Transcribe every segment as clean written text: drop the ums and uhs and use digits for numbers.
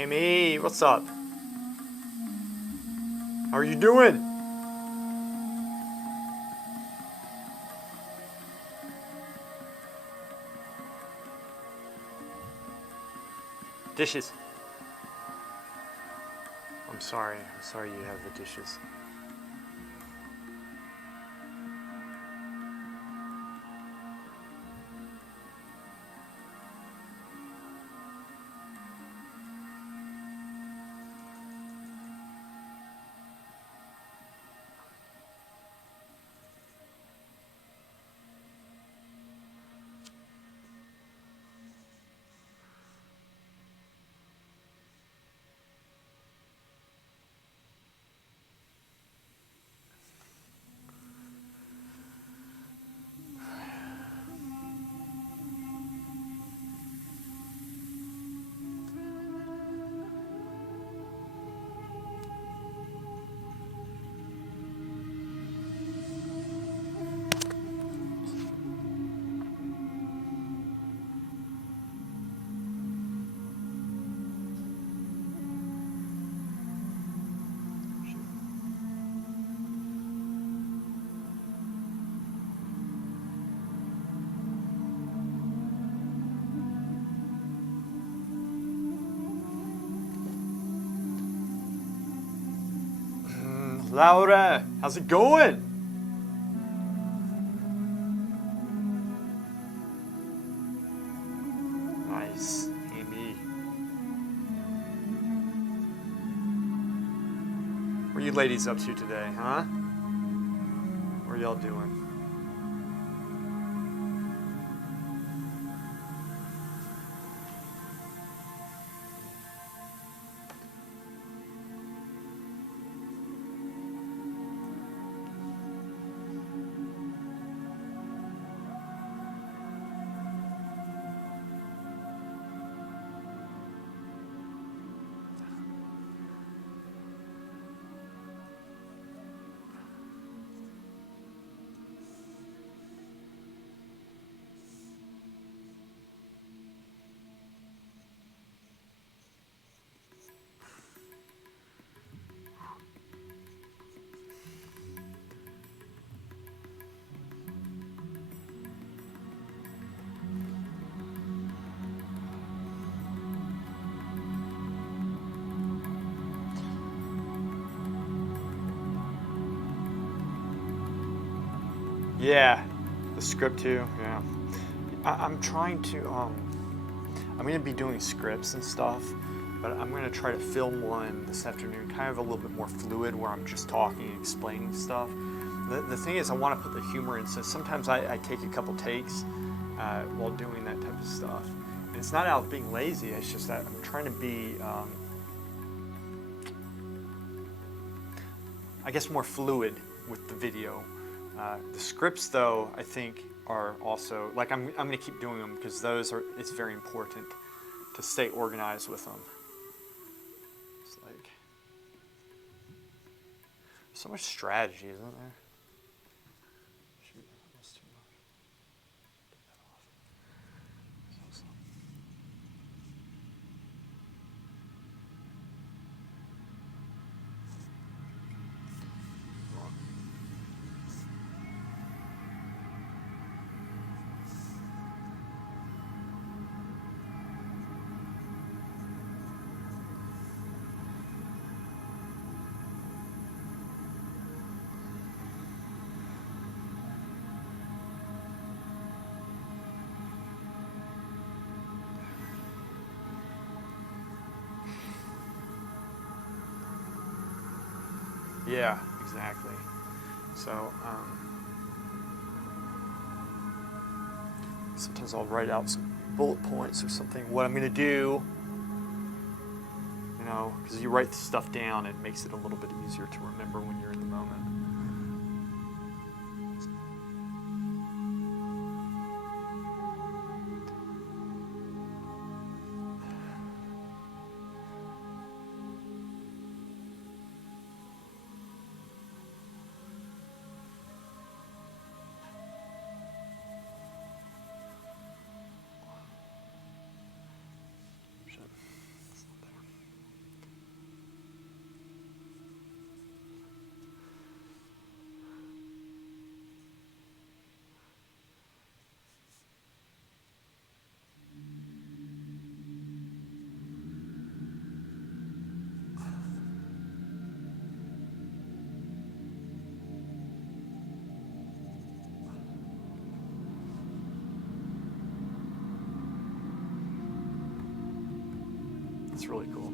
Amy, what's up? How are you doing? Dishes. I'm sorry. I'm sorry you have the dishes. Laura, how's it going? Nice, Amy. What are you ladies up to today, huh? What are y'all doing? Yeah, the script too. Yeah, I'm trying to. I'm gonna be doing scripts and stuff, but I'm gonna try to film one this afternoon, kind of a little bit more fluid, where I'm just talking and explaining stuff. The thing is, I want to put the humor in. So sometimes I take a couple takes while doing that type of stuff. And it's not out of being lazy. It's just that I'm trying to be, I guess, more fluid with the video. The scripts, though, I think are also like I'm going to keep doing them because those are. It's very important to stay organized with them. It's like so much strategy, isn't there? Shoot, that's too much. Take that off. Yeah, exactly. So sometimes I'll write out some bullet points or something, what I'm going to do, because you write stuff down, it makes it a little bit easier to remember when you're in the moment. Shit. It's not there. It's really cool.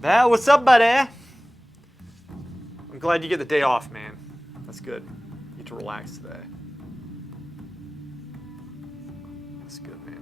Val, what's up, buddy? I'm glad you get the day off, man. That's good. You get to relax today. That's good, man.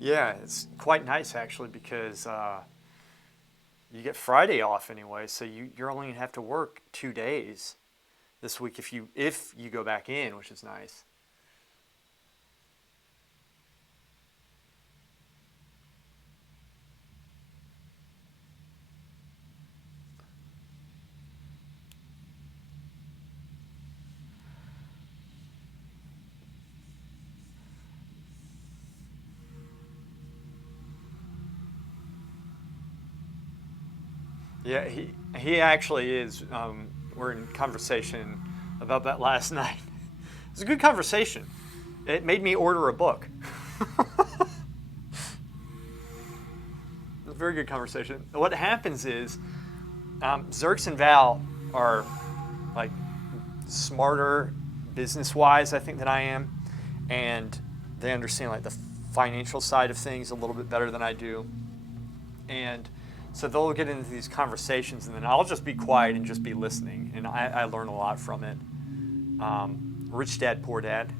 Yeah, it's quite nice actually because you get Friday off anyway, so you're only gonna have to work 2 days this week if you go back in, which is nice. Yeah, he actually is. We're in conversation about that last night. It was a good conversation. It made me order a book. It was a very good conversation. What happens is Zerks and Val are like smarter business-wise, I think, than I am, and they understand like the financial side of things a little bit better than I do, and so they'll get into these conversations, and then I'll just be quiet and just be listening, and I learn a lot from it. Rich Dad, Poor Dad.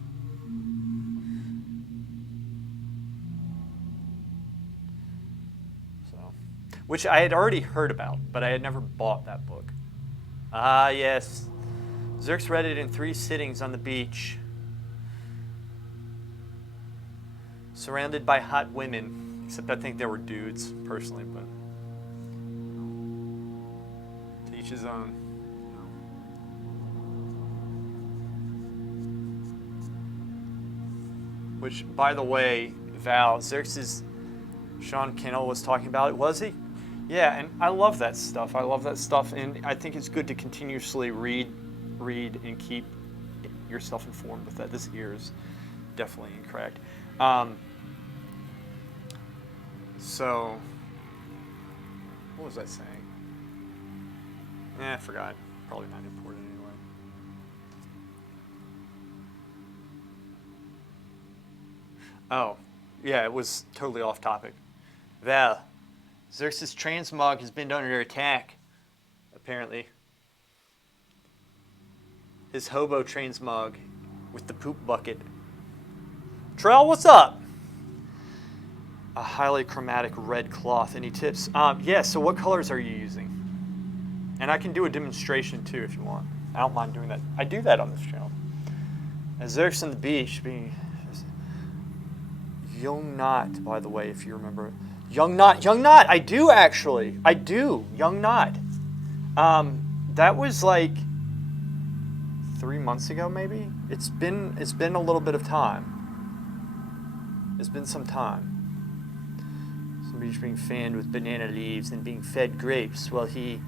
So, which I had already heard about, but I had never bought that book. Ah, yes. Zerks read it in 3 sittings on the beach, surrounded by hot women, except I think there were dudes, personally, but to each his own. Which, by the way, Val, Xerxes, Sean Kennel was talking about it, was he? Yeah, and I love that stuff. I love that stuff, and I think it's good to continuously read, and keep yourself informed with that. This ear is definitely incorrect. So, what was I saying? I forgot. Probably not important anyway. Oh, yeah, it was totally off topic. Well, Xerxes transmog has been under attack, apparently. His hobo transmog with the poop bucket. Trell, what's up? A highly chromatic red cloth. Any tips? Yeah, so what colors are you using? And I can do a demonstration too if you want. I don't mind doing that. I do that on this channel. Xerxes on the beach being Young Knot, by the way, if you remember. Young Knot, I do actually. I do, Young Knot. That was like 3 months ago maybe? It's been a little bit of time. It's been some time. Somebody's being fanned with banana leaves and being fed grapes while he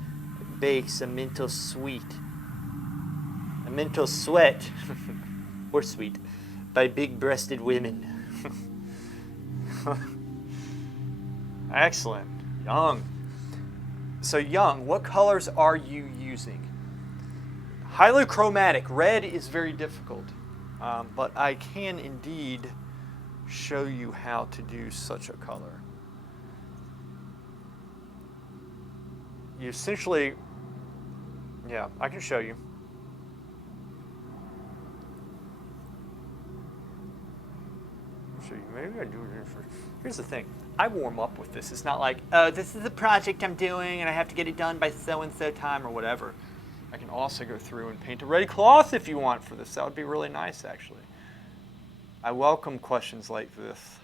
bakes a mental sweet. A mental sweat. Or sweet. By big-breasted women. Excellent. Young. So Young, what colors are you using? Highly chromatic. Red is very difficult. But I can indeed show you how to do such a color. You essentially, yeah, I can show you. Maybe I do it first. Here's the thing. I warm up with this. It's not like, oh, this is a project I'm doing and I have to get it done by so-and-so time or whatever. I can also go through and paint a red cloth if you want for this. That would be really nice, actually. I welcome questions like this.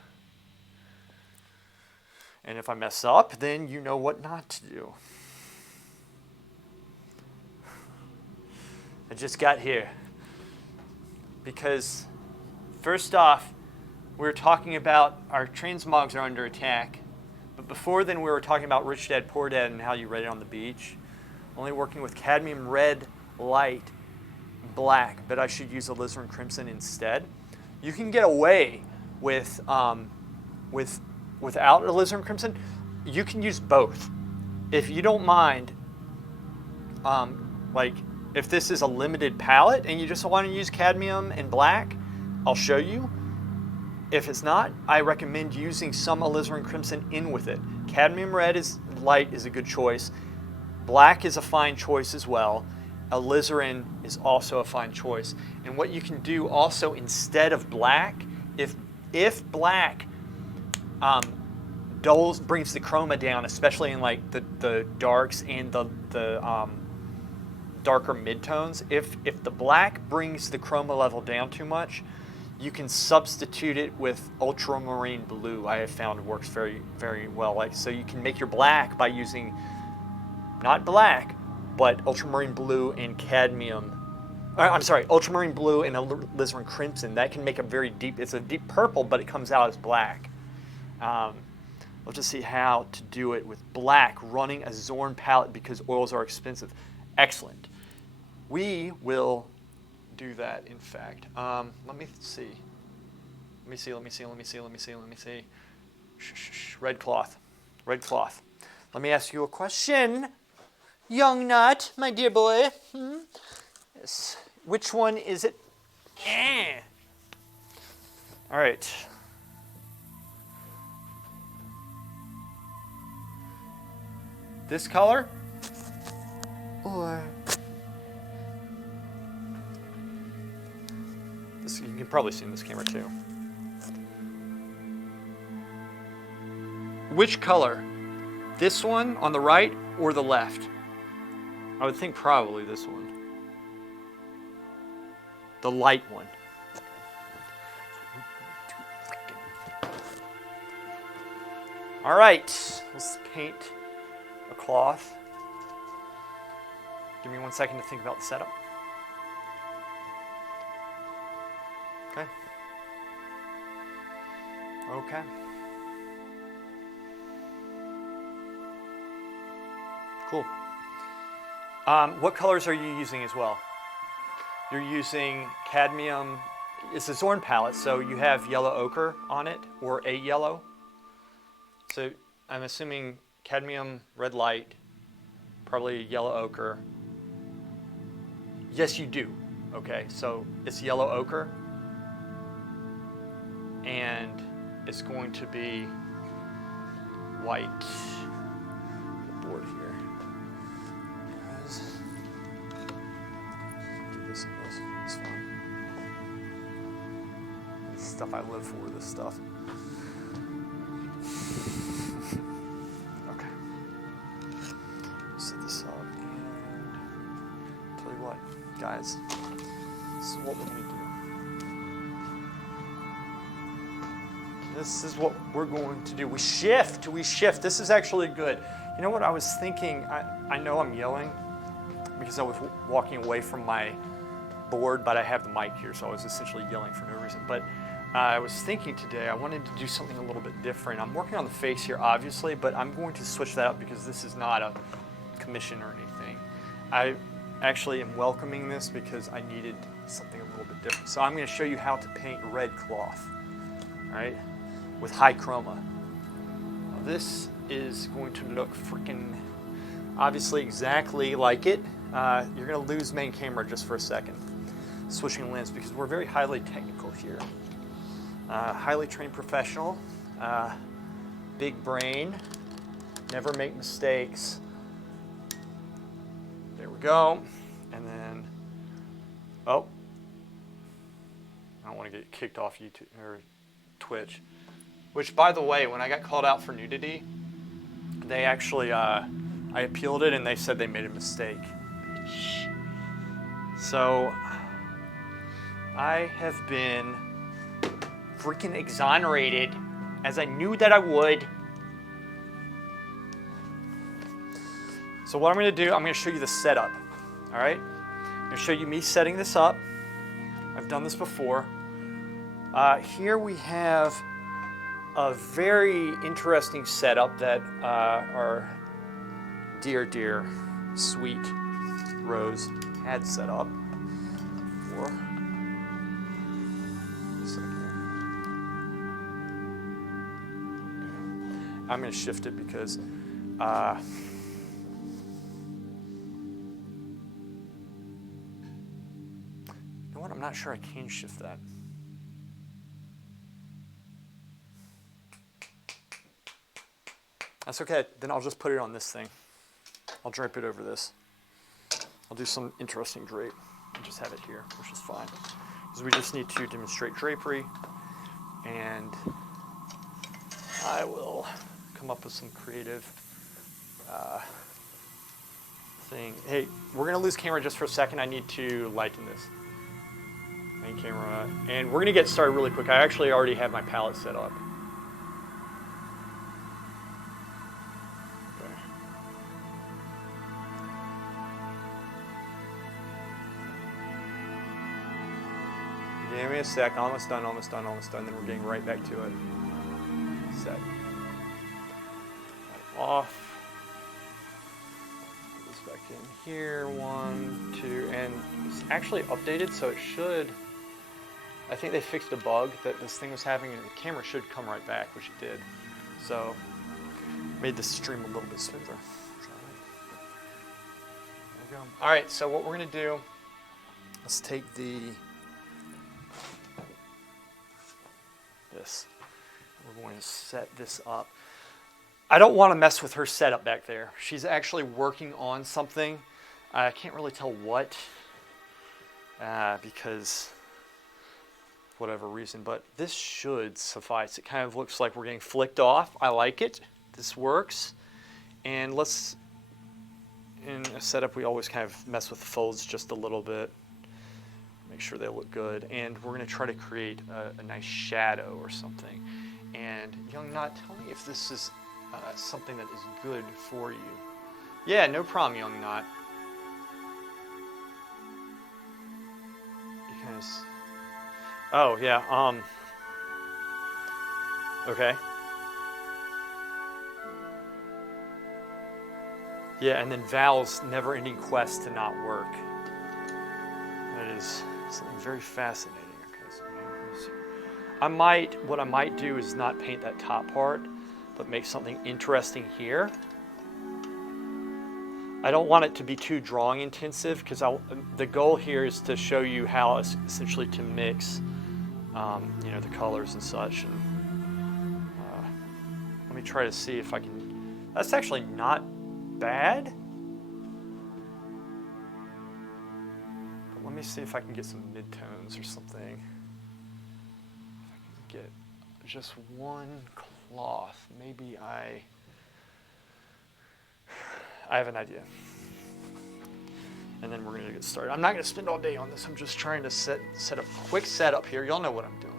And if I mess up, then you know what not to do. I just got here because, first off, we were talking about our transmogs are under attack. But before then, we were talking about Rich Dad Poor Dad and how you read it on the beach. Only working with cadmium red, light, black, but I should use alizarin crimson instead. You can get away with without alizarin crimson. You can use both. If you don't mind, like if this is a limited palette and you just want to use cadmium and black, I'll show you. If it's not, I recommend using some alizarin crimson in with it. Cadmium red is light is a good choice. Black is a fine choice as well. Alizarin is also a fine choice. And what you can do also instead of black, if black brings the chroma down, especially in like the darks and the darker midtones, if the black brings the chroma level down too much, you can substitute it with ultramarine blue. I have found works very, very well. Like, so you can make your black by using not black, but ultramarine blue and cadmium. I'm sorry, ultramarine blue and alizarin crimson. That can make a very deep. It's a deep purple, but it comes out as black. We'll just see how to do it with black running a Zorn palette because oils are expensive. Excellent. We will do that, in fact. Let me see. Let me see. Shh. Red cloth. Let me ask you a question. Young Nut, my dear boy. Yes. Which one is it? All right. This color? Or this, you can probably see in this camera too. Which color? This one on the right or the left? I would think probably this one. The light one. All right, let's paint a cloth. Give me 1 second to think about the setup. Okay. Cool. What colors are you using as well? You're using cadmium. It's a Zorn palette, so you have yellow ochre on it, or a yellow. So I'm assuming cadmium, red light, probably yellow ochre, Yes, you do. Okay, so it's yellow ochre, and it's going to be white. The board here. Guys, do this and this. It's fine. This stuff I live for. This stuff. Okay. Set this up and tell you what, guys. This is what we're going to do. This is what we're going to do. We shift. This is actually good. You know what I was thinking? I know I'm yelling because I was walking away from my board, but I have the mic here, so I was essentially yelling for no reason. But I was thinking today I wanted to do something a little bit different. I'm working on the face here, obviously, but I'm going to switch that up because this is not a commission or anything. I actually am welcoming this because I needed something a little bit different. So I'm going to show you how to paint red cloth, all right, with high chroma. Now this is going to look freaking obviously exactly like it. You're going to lose main camera just for a second, switching lens, because we're very highly technical here. Highly trained professional, big brain, never make mistakes. There we go. And then, oh, I don't want to get kicked off YouTube or Twitch. Which, by the way, when I got called out for nudity, they actually, I appealed it and they said they made a mistake. So, I have been freaking exonerated, as I knew that I would. So what I'm going to do, I'm going to show you the setup, all right? I'm going to show you me setting this up. I've done this before. Here we have a very interesting setup that our dear, sweet Rose had set up for. I'm going to shift it because you know what? I'm not sure I can shift that. That's okay. Then I'll just put it on this thing. I'll drape it over this. I'll do some interesting drape and just have it here, which is fine. Because we just need to demonstrate drapery, and I will come up with some creative thing. Hey, we're going to lose camera just for a second. I need to lighten this. Main camera. And we're going to get started really quick. I actually already have my palette set up. Okay. Give me a sec. Almost done. Then we're getting right back to it. Set. Off. Put this back in here. 1, 2, and it's actually updated, so it should. I think they fixed a bug that this thing was having, and the camera should come right back, which it did. So, made the stream a little bit smoother. There we go. All right, so what we're going to do, let's take this. We're going to set this up. I don't want to mess with her setup back there. She's actually working on something. I can't really tell what, because whatever reason, but this should suffice. It kind of looks like we're getting flicked off. I like it. This works. And let's, in a setup, we always kind of mess with the folds just a little bit. Make sure they look good. And we're going to try to create a nice shadow or something. And Young Knot, tell me if this is something that is good for you. Yeah, no problem, Young Knot. Because, oh yeah, okay. Yeah, and then Val's never-ending quest to not work. That is something very fascinating. Okay, so what I might do is not paint that top part, but make something interesting here. I don't want it to be too drawing intensive because the goal here is to show you how essentially to mix, you know, the colors and such. And let me try to see if I can. That's actually not bad. But let me see if I can get some midtones or something. If I can get just one cloth, maybe I have an idea. And then we're going to get started. I'm not going to spend all day on this. I'm just trying to set a quick setup here. Y'all know what I'm doing.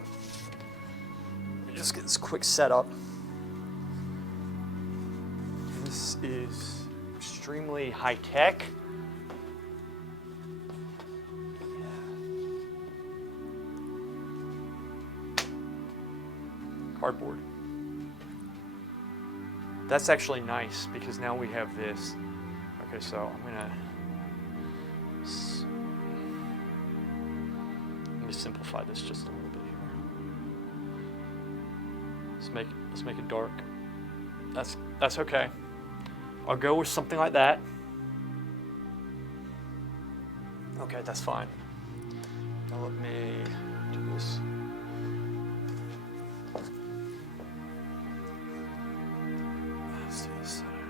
Let me just get this quick setup. This is extremely high tech. Cardboard. That's actually nice because now we have this. Okay, so I'm gonna let me simplify this just a little bit here. Let's make it dark. That's okay. I'll go with something like that. Okay, that's fine. Now let me do this. Let's do this side here.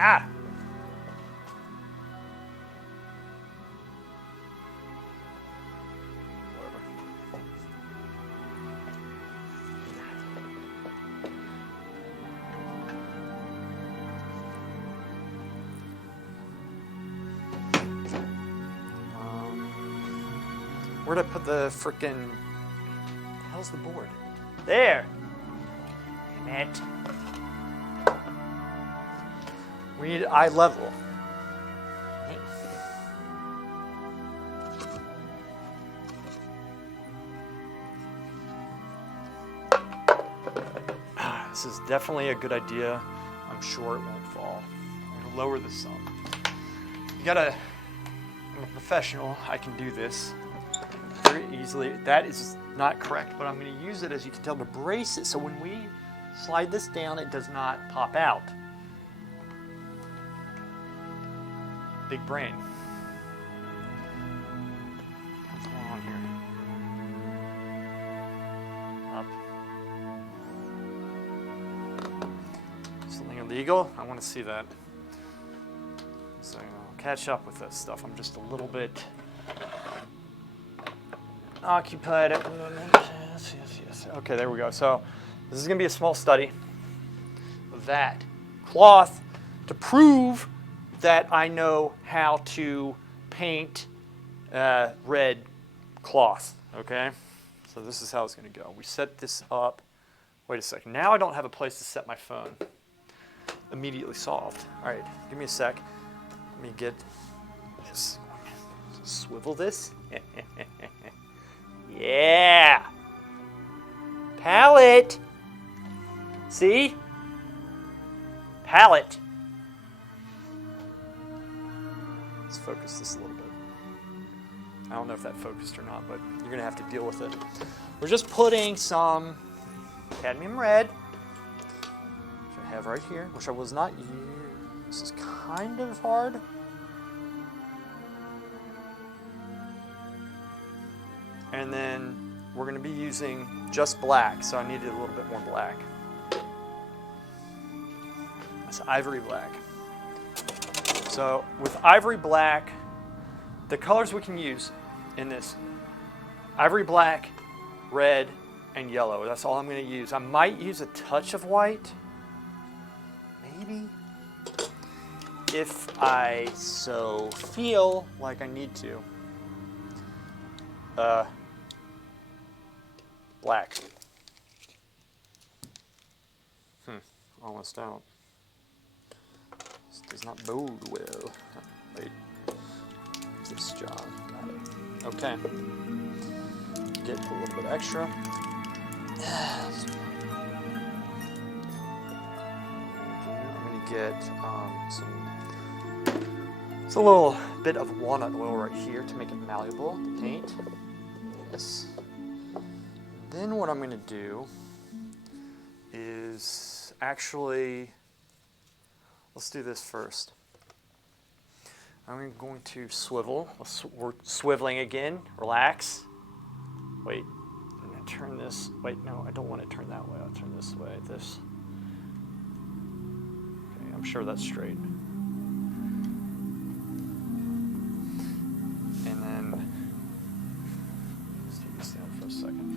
Ah! Whatever. Where'd I put the frickin'... How's the board? There! Damn it. We need eye level. This is definitely a good idea. I'm sure it won't fall. I'm gonna lower this some. I'm a professional. I can do this very easily. That is not correct, but I'm gonna use it, as you can tell, to brace it so when we slide this down, it does not pop out. Big brain. What's going on here? Up. Something illegal? I want to see that. So I'll catch up with this stuff. I'm just a little bit occupied. Yes. Okay, there we go. So this is going to be a small study of that cloth to prove that I know how to paint red cloth, okay? So this is how it's going to go. We set this up. Wait a second. Now I don't have a place to set my phone. Immediately solved. All right, give me a sec. Let me get this. Swivel this. Yeah. Palette. See? Palette. Let's focus this a little bit. I don't know if that focused or not, but you're going to have to deal with it. We're just putting some cadmium red, which I have right here, which I was not using. This is kind of hard. And then we're going to be using just black, so I needed a little bit more black. That's ivory black. So with ivory black, the colors we can use in this, ivory black, red, and yellow. That's all I'm going to use. I might use a touch of white, maybe, if I so feel like I need to. Black. Almost out. This does not bode well. Wait. This job. Got it. Okay. Get a little bit extra. I'm going to get some. It's a little bit of walnut oil right here to make it malleable, the paint. Yes. Then what I'm going to do is actually, let's do this first. I'm going to swivel. We're swiveling again. Relax. Wait. I'm going to turn this. Wait, no, I don't want to turn that way. I'll turn this way. This. Okay, I'm sure that's straight. And then, let's take this down for a second.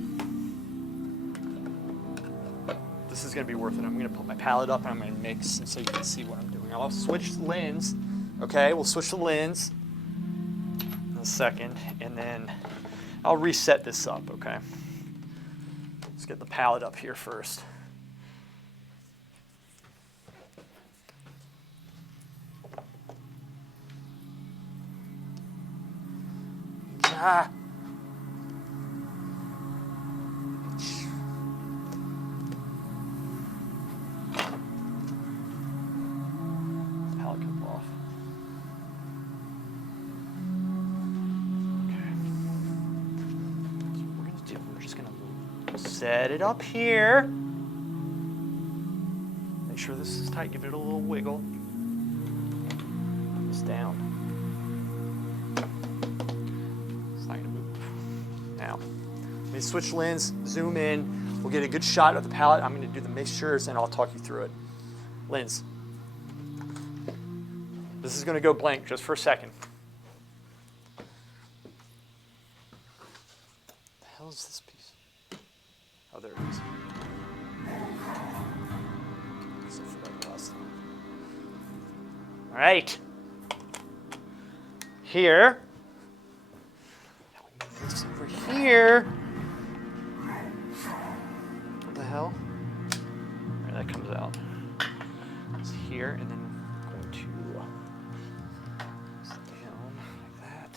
This is going to be worth it. I'm going to put my palette up and I'm going to mix and so you can see what I'm doing. I'll switch lens. Okay, we'll switch the lens in a second, and then I'll reset this up, okay? Let's get the palette up here first. Ah. Palette comes off. Set it up here. Make sure this is tight. Give it a little wiggle. Put this down. It's not going to move. Now, let me switch lens, zoom in. We'll get a good shot of the palette. I'm going to do the mixtures and I'll talk you through it. Lens. This is going to go blank just for a second. The hell is this piece? Oh, there it is. All right. Here. Now we move this over here. What the hell? All right, that comes out. It's here, and then I'm going to down like that.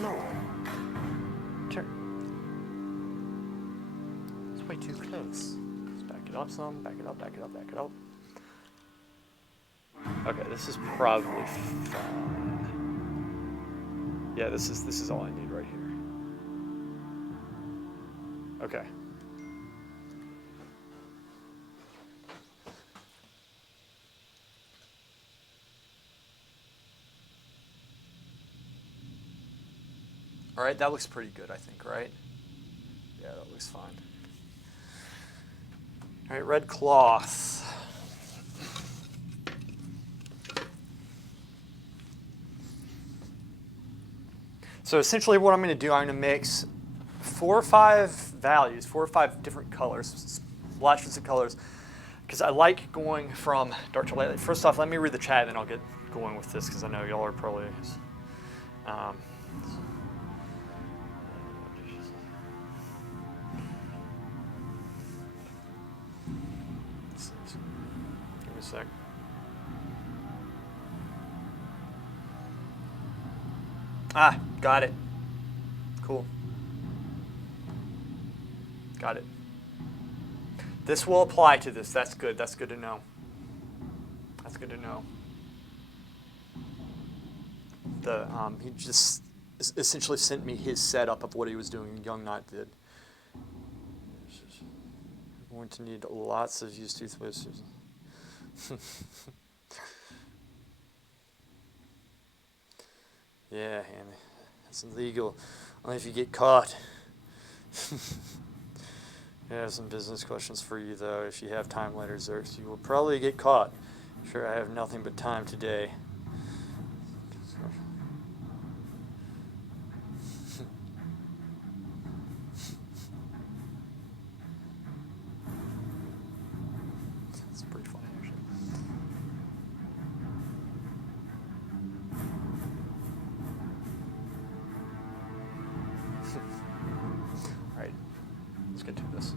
No. It's way too close. Let's back it up some, back it up, back it up, back it up. Okay, this is probably fine. Yeah, this is all I need right here. Okay. All right, that looks pretty good, I think, right? Yeah, that looks fine. All right, red cloth. So essentially what I'm going to do, I'm going to mix 4 or 5 values, 4 or 5 different colors, splashes of colors, because I like going from dark to light. First off, let me read the chat, and then I'll get going with this, because I know y'all are probably... Give me a sec. Ah, got it. Cool. Got it. This will apply to this. That's good. That's good to know. That's good to know. He just essentially sent me his setup of what he was doing. Young Knot did. We're going to need lots of used toothpaste. Yeah, and it's illegal only if you get caught. I have some business questions for you, though. If you have time later, Xerx, you will probably get caught. Sure, I have nothing but time today. That's pretty funny, actually. All right, let's get to this.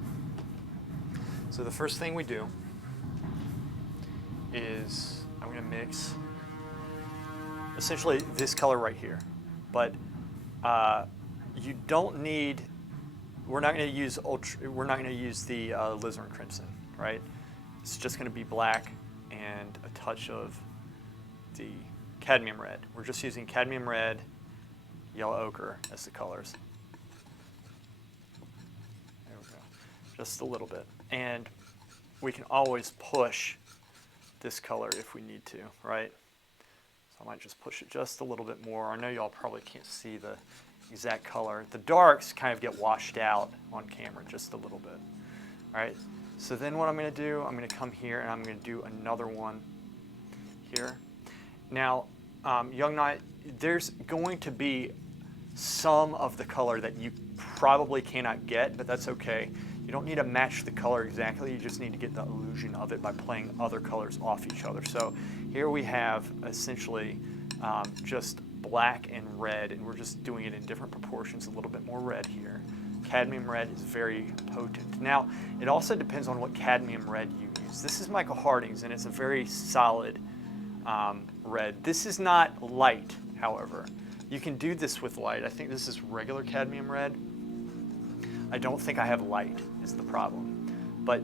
So the first thing we do is I'm going to mix essentially this color right here, but you don't need. We're not going to use We're not going to use the alizarin crimson, right? It's just going to be black and a touch of the cadmium red. We're just using cadmium red, yellow ochre as the colors. There we go. just a little bit. And we can always push this color if we need to, right? So I might just push it just a little bit more. I know y'all probably can't see the exact color. The darks kind of get washed out on camera just a little bit. All right, so then what I'm going to do, I'm going to come here and I'm going to do another one here. Now, Young Knight, there's going to be some of the color that you probably cannot get, but that's okay. You don't need to match the color exactly, you just need to get the illusion of it by playing other colors off each other. So here we have essentially just black and red, and we're just doing it in different proportions, a little bit more red here. Cadmium red is very potent. Now, it also depends on what cadmium red you use. This is Michael Harding's, and it's a very solid red. This is not light, however. You can do this with light. I think this is regular cadmium red. I don't think I have light is the problem, but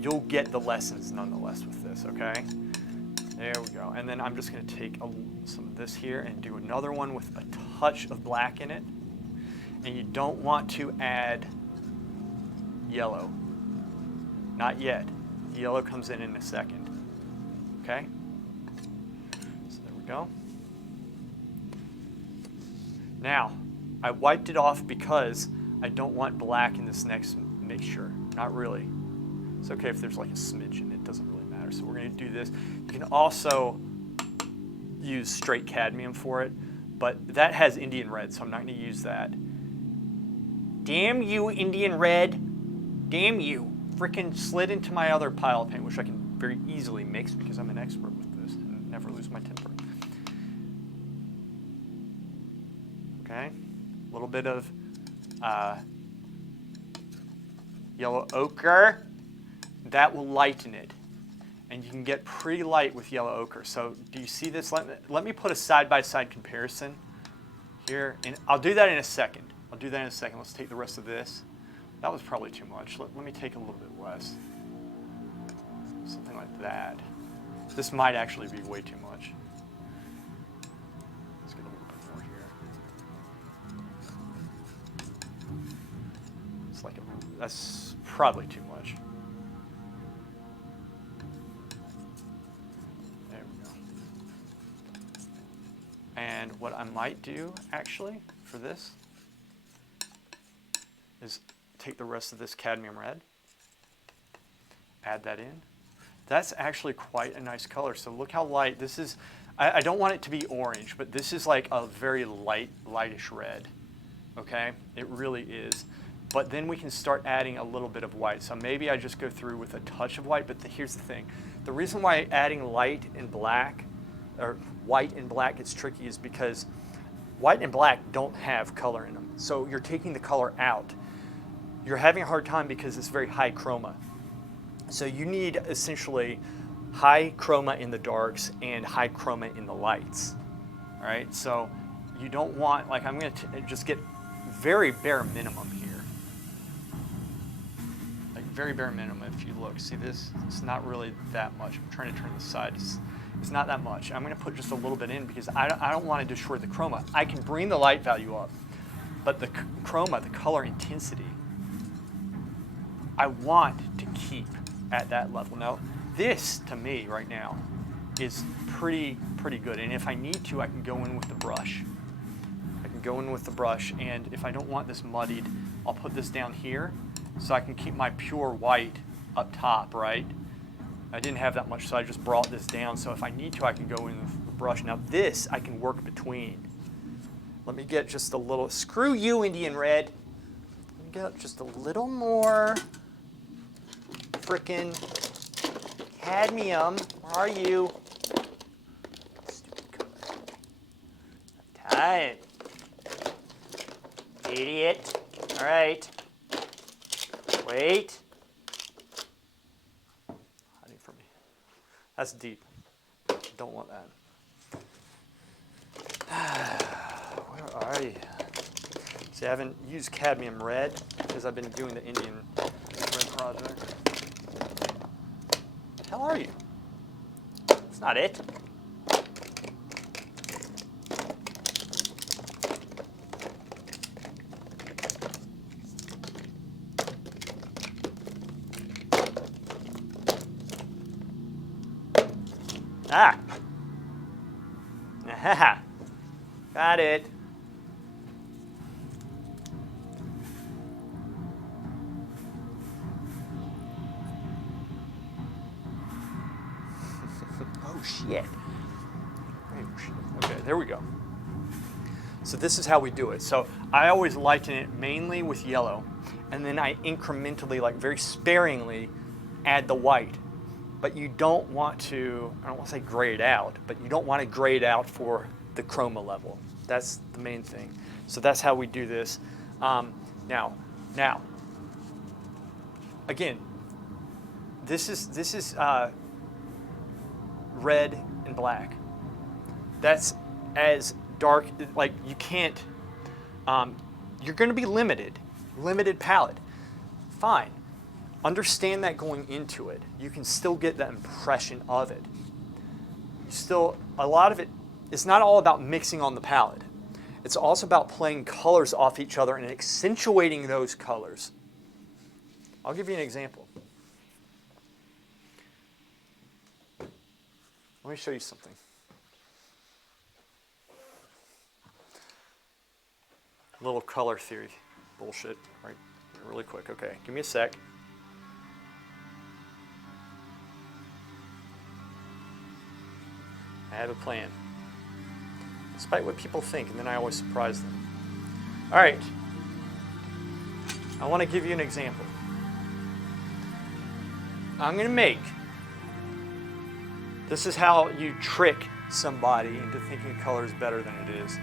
you'll get the lessons nonetheless with this, okay? There we go. And then I'm just going to take some of this here and do another one with a touch of black in it. And you don't want to add yellow. Not yet. The yellow comes in a second. Okay? So there we go. Now, I wiped it off because I don't want black in this next mixture. Not really. It's okay if there's like a smidgen. It doesn't really matter. So we're going to do this. You can also use straight cadmium for it, but that has Indian red, so I'm not going to use that. Damn you, Indian red. Damn you. Frickin' slid into my other pile of paint, which I can very easily mix because I'm an expert with this and never lose my temper. Okay, a little bit of yellow ochre. That will lighten it. And you can get pretty light with yellow ochre. So do you see this? Let me put a side-by-side comparison here. And I'll do that in a second. Let's take the rest of this. That was probably too much. Let me take a little bit less. Something like that. This might actually be way too much. Let's get a little bit more here. It's like that's probably too much. There we go. And what I might do actually for this is take the rest of this cadmium red, add that in. That's actually quite a nice color. So look how light this is. I don't want it to be orange, but this is like a very lightish red. Okay, it really is. But then we can start adding a little bit of white. So maybe I just go through with a touch of white, but here's the thing. The reason why adding light and black, or white and black gets tricky is because white and black don't have color in them. So you're taking the color out. You're having a hard time because it's very high chroma. So you need essentially high chroma in the darks and high chroma in the lights. All right, so you don't want, like I'm going to just get very bare minimum here. Like very bare minimum if you look. See this? It's not really that much. I'm trying to turn this side. It's not that much. I'm going to put just a little bit in because I don't want to destroy the chroma. I can bring the light value up, but the chroma, the color intensity, I want to keep at that level. Now, this to me right now is pretty good. And if I need to, I can go in with the brush. And if I don't want this muddied, I'll put this down here so I can keep my pure white up top, right? I didn't have that much, so I just brought this down. So if I need to, I can go in with the brush. Now this I can work between. Let me get just a little, screw you, Indian red. Let me get just a little more frickin' cadmium. Where are you? Stupid color. Time. Idiot. All right. Wait. Hiding from me. That's deep. Don't want that. Where are you? See, I haven't used cadmium red because I've been doing the Indian red project. The hell are you? That's not it. Ah. Got it. Oh shit. Okay, there we go. So this is how we do it. So I always lighten it mainly with yellow, and then I incrementally, like very sparingly, add the white. But you don't want to, I don't want to say grade out, but you don't want to grade out for the chroma level. That's the main thing. So that's how we do this. Now, again, this is red and black. That's as dark, like you can't, you're going to be limited palette. Fine. Understand that going into it. You can still get that impression of it. A lot of it, it's not all about mixing on the palette. It's also about playing colors off each other and accentuating those colors. I'll give you an example. Let me show you something. A little color theory bullshit, right? Really quick. Okay, give me a sec. I have a plan, despite what people think, and then I always surprise them. All right, I want to give you an example. I'm going to make, this is how you trick somebody into thinking color is better than it is.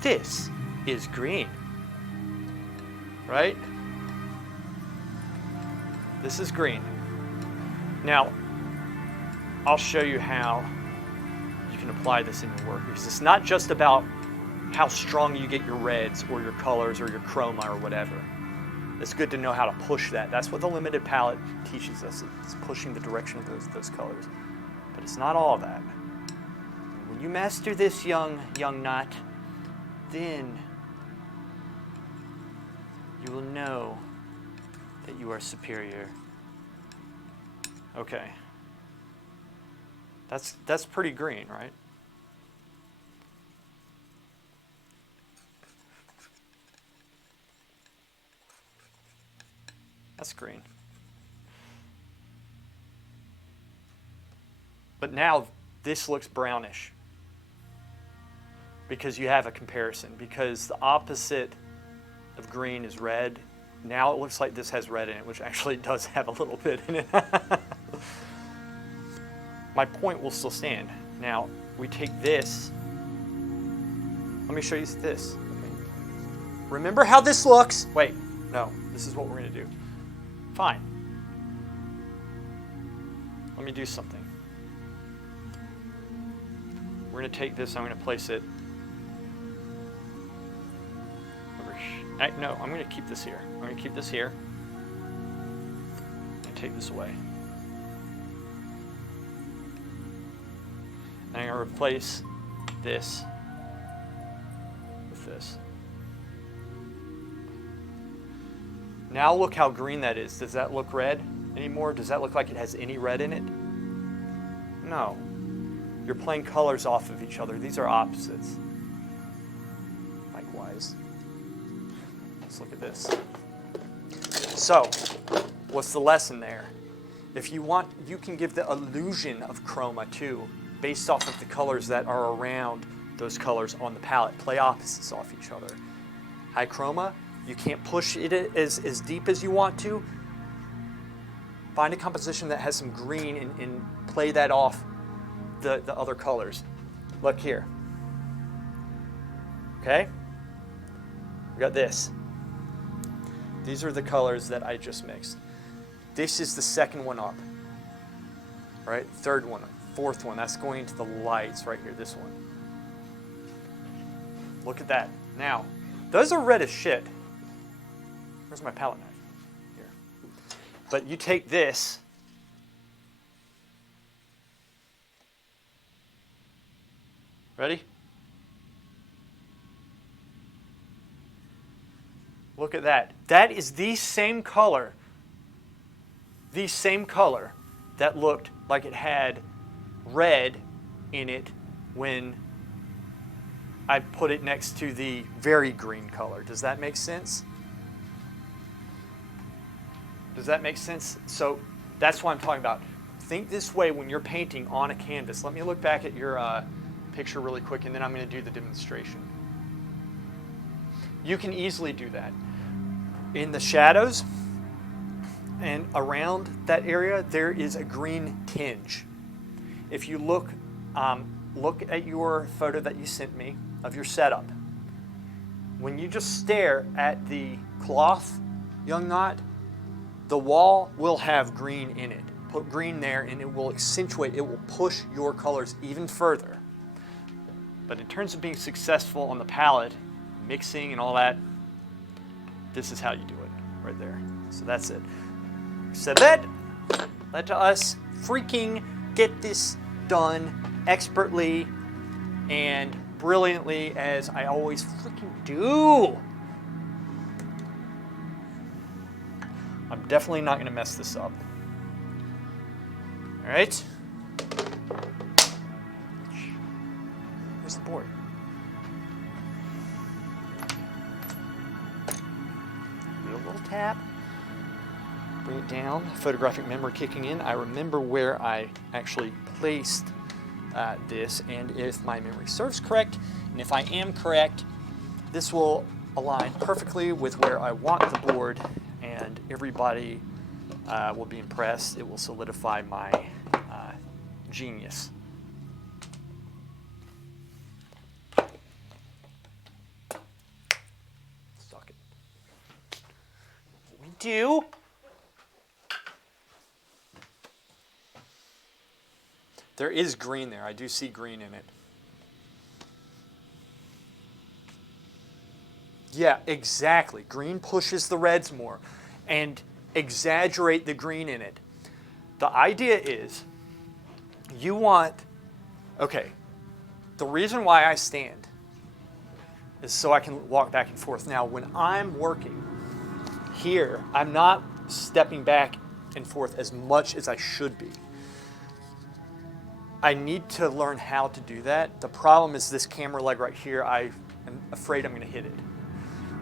This is green, right? This is green. Now, I'll show you how you can apply this in your work, because it's not just about how strong you get your reds or your colors or your chroma or whatever. It's good to know how to push that. That's what the limited palette teaches us. It's pushing the direction of those colors. But it's not all that. When you master this, young nut, then you will know that you are superior. Okay. That's pretty green, right? That's green. But now this looks brownish, because you have a comparison, because the opposite of green is red. Now it looks like this has red in it, which actually does have a little bit in it. My point will still stand. Now we take this. Let me show you this. Okay. Remember how this looks? Wait, no, this is what we're going to do. Fine. Let me do something. We're going to take this, I'm going to place it over here. No, I'm going to keep this here. I'm going to keep this here and take this away. And I'm going to replace this with this. Now look how green that is. Does that look red anymore? Does that look like it has any red in it? No. You're playing colors off of each other. These are opposites. Likewise. Let's look at this. So, what's the lesson there? If you want, you can give the illusion of chroma too, based off of the colors that are around those colors on the palette. Play opposites off each other. High chroma, you can't push it as deep as you want to. Find a composition that has some green and play that off the other colors. Look here. Okay? We got this. These are the colors that I just mixed. This is the second one up. Right? Third one, fourth one. That's going into the lights right here, this one. Look at that. Now, those are red as shit. Where's my palette knife? Here. But you take this. Ready? look at that. That is the same color that looked like it had red in it when I put it next to the very green color. Does that make sense? Does that make sense? So that's what I'm talking about. Think this way when you're painting on a canvas. Let me look back at your picture really quick, and then I'm going to do the demonstration. You can easily do that. In the shadows and around that area, there is a green tinge. If you look at your photo that you sent me of your setup, when you just stare at the cloth, Young Knot, the wall will have green in it. Put green there and it will accentuate, it will push your colors even further. But in terms of being successful on the palette, mixing and all that, this is how you do it, right there. So that's it. So let us freaking get this done expertly and brilliantly, as I always freaking do. I'm definitely not going to mess this up. All right. Where's the board? Do a little tap. Bring it down. Photographic memory kicking in. I remember where I actually placed this, and if my memory serves correct, and if I am correct, this will align perfectly with where I want the board, and everybody will be impressed. It will solidify my genius. Suck it. What we do. There is green there. I do see green in it. Yeah, exactly. Green pushes the reds more and exaggerate the green in it. The idea is you want, okay, the reason why I stand is so I can walk back and forth. Now, when I'm working here, I'm not stepping back and forth as much as I should be. I need to learn how to do that. The problem is this camera leg right here, I am afraid I'm going to hit it.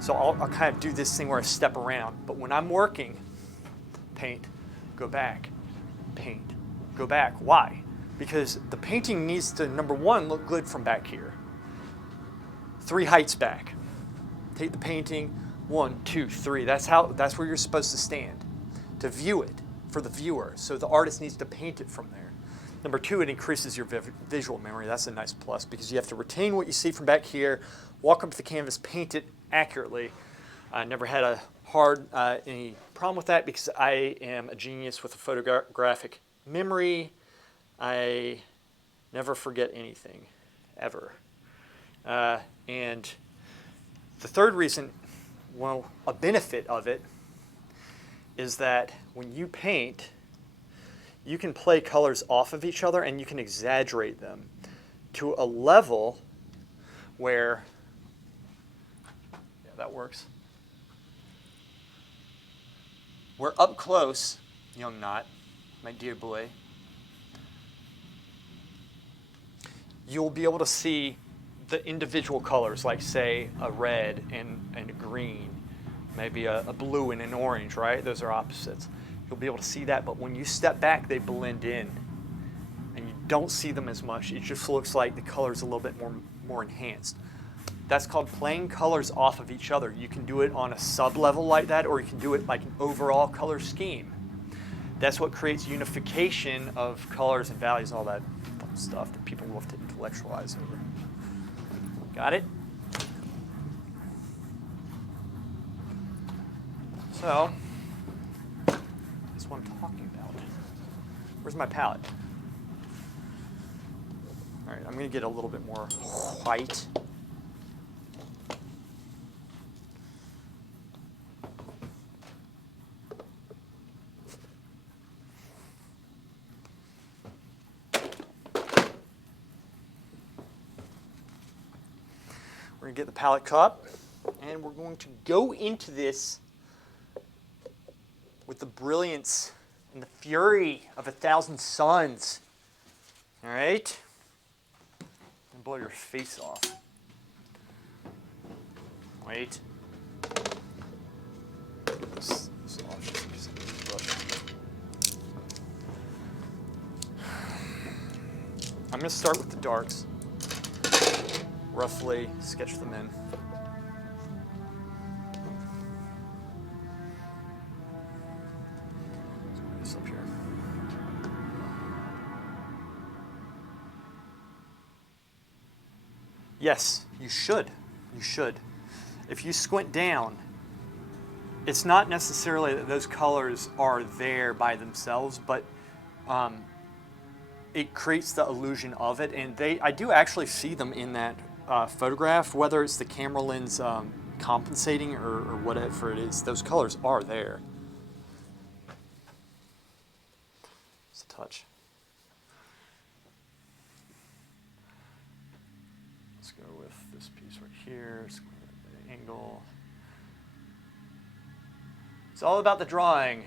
So I'll kind of do this thing where I step around. But when I'm working, paint, go back, paint, go back. Why? Because the painting needs to, number one, look good from back here. 3 heights back. Take the painting, 1, 2, 3. That's where you're supposed to stand to view it for the viewer. So the artist needs to paint it from there. Number 2, it increases your visual memory. That's a nice plus because you have to retain what you see from back here, walk up to the canvas, paint it accurately. I never had any problem with that because I am a genius with a photographic memory. I never forget anything, ever. And the third reason, well, a benefit of it is that when you paint, you can play colors off of each other and you can exaggerate them to a level where, yeah, that works. We're up close, Young Knot, my dear boy. You'll be able to see the individual colors, like say a red and a green, maybe a blue and an orange, right? Those are opposites. You'll be able to see that, but when you step back, they blend in, and you don't see them as much. It just looks like the color's a little bit more enhanced. That's called playing colors off of each other. You can do it on a sub-level like that, or you can do it like an overall color scheme. That's what creates unification of colors and values, all that fun stuff that people love to intellectualize over. Got it? So, that's what I'm talking about. Where's my palette? All right, I'm going to get a little bit more white. We're going to get the palette cup. And we're going to go into this with the brilliance and the fury of 1,000 suns. All right? And blow your face off. Wait. Get this off just because I need to brush. I'm going to start with the darks. Roughly sketch them in. Let's put this up here. Yes, you should. You should. If you squint down, it's not necessarily that those colors are there by themselves, but it creates the illusion of it. And I do actually see them in that photograph, whether it's the camera lens compensating or whatever it is, those colors are there. Just a touch. Let's go with this piece right here, square the angle. It's all about the drawing.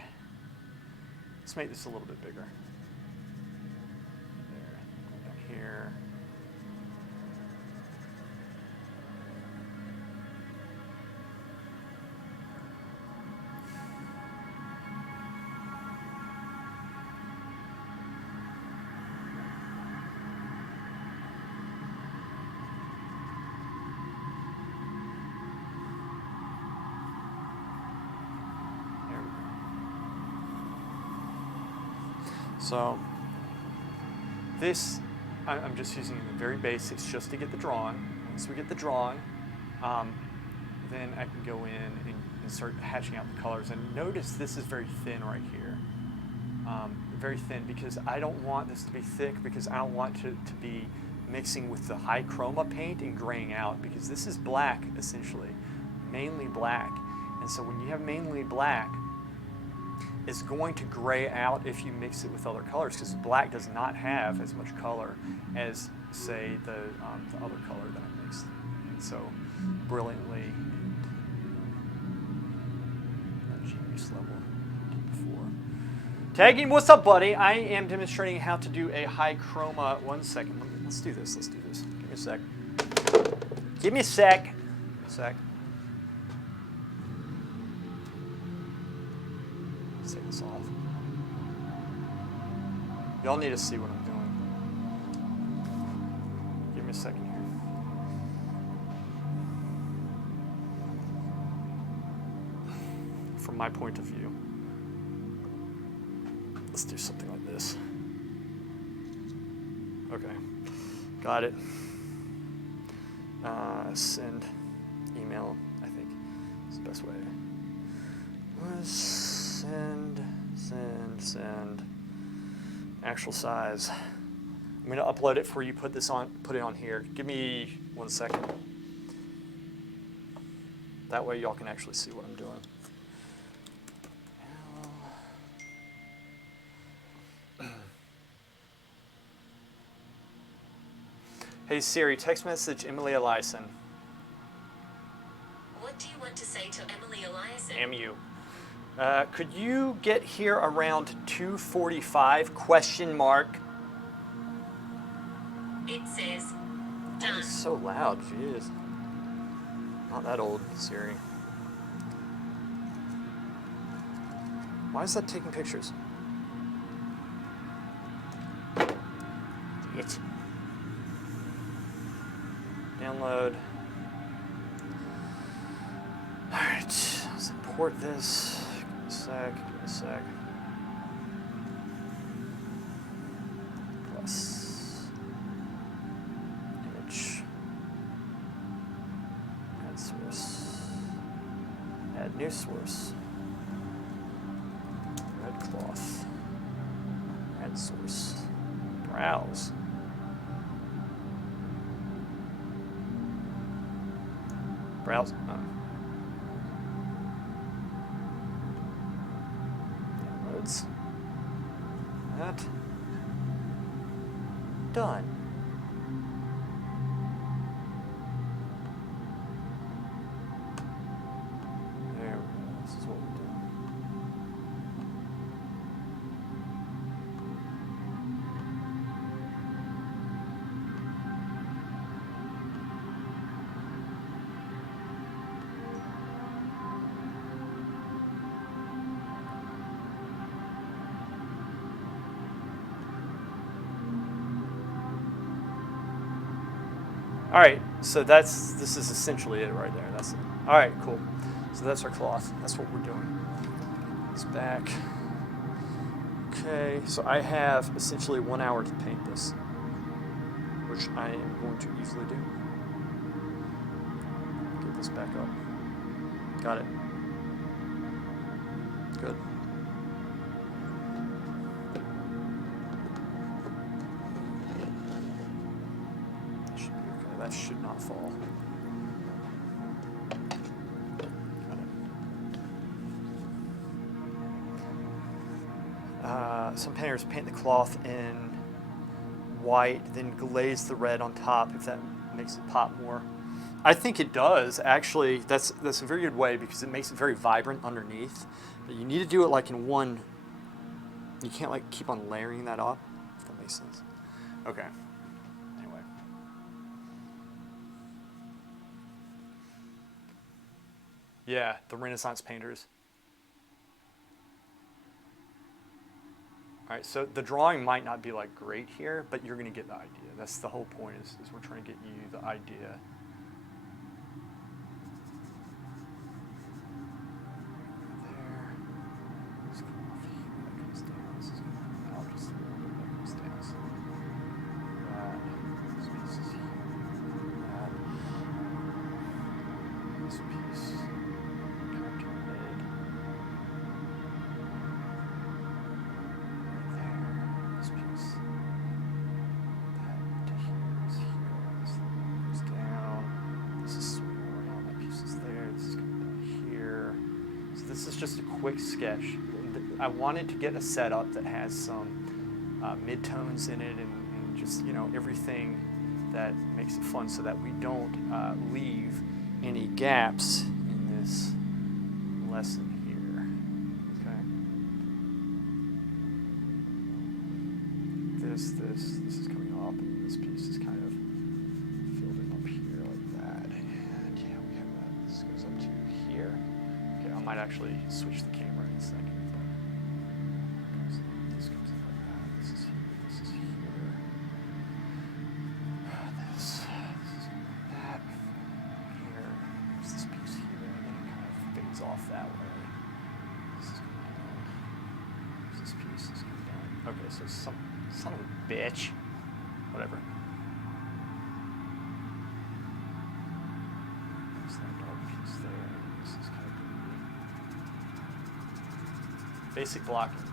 Let's make this a little bit bigger. There, going down here. So this, I'm just using the very basics just to get the drawing. Once we get the drawing, then I can go in and start hatching out the colors. And notice this is very thin right here. Very thin because I don't want this to be thick because I don't want to be mixing with the high chroma paint and graying out because this is black essentially, mainly black. And so when you have mainly black, it's going to gray out if you mix it with other colors because black does not have as much color as, say, the other color that I mixed. And so brilliantly at genius level before. Tagging, what's up, buddy? I am demonstrating how to do a high chroma. 1 second. Let's do this. Let's do this. Give me a sec. Give me a sec. Give me a sec. Let's take this off. Y'all need to see what I'm doing. Give me a second here. From my point of view, let's do something like this. Okay, got it. Send email, I think is the best way. Send. Actual size. I'm going to upload it for you. Put it on here. Give me 1 second. That way y'all can actually see what I'm doing. Hey Siri, text message Emily Eliason. What do you want to say to Emily Eliason? MU. Could you get here around 2:45? Question mark. It says That done. is so loud. Jeez. Not that old, Siri. Why is that taking pictures? It. Download. All right. Let's import this. Give me a sec. Plus image. Add source. Add new source. Red cloth. Add source. Browse. Browse. Downloads. That. Done. All right, so this is essentially it right there. That's it. All right, cool. So that's our cloth. That's what we're doing. It's back. Okay, so I have essentially 1 hour to paint this, which I am going to easily do. Get this back up. Got it. Good. That should be okay. That should not fall. Some painters paint the cloth in white, then glaze the red on top if that makes it pop more. I think it does, actually. That's a very good way because it makes it very vibrant underneath. But you need to do it like in one. You can't like keep on layering that up, if that makes sense. Okay. Anyway. Yeah, the Renaissance painters. All right, so the drawing might not be like great here, but you're going to get the idea. That's the whole point is we're trying to get you the idea. There. Let's come off here. That comes down. This is going to come out just a little bit. That comes down. So that. This piece is here. That. This piece. Kind of turn mid. This piece, that to here is here, this goes down, this is swinging around, that piece is there, this is coming down here. So this is just a quick sketch. I wanted to get a setup that has some mid-tones in it and just, you know, everything that makes it fun so that we don't leave any gaps in this lesson. This is coming up, and this piece is kind of filled in up here like that. And yeah, we have that. This goes up to here. Okay, I might actually switch the camera in a second. This comes in like that. This is here. This is here. This is like that. Here. There's this piece here, and then it kind of fades off that way. This is coming down. This piece is coming down. Okay, so son of a bitch. Whatever. There's that dark piece there. This is kind of basic blocking.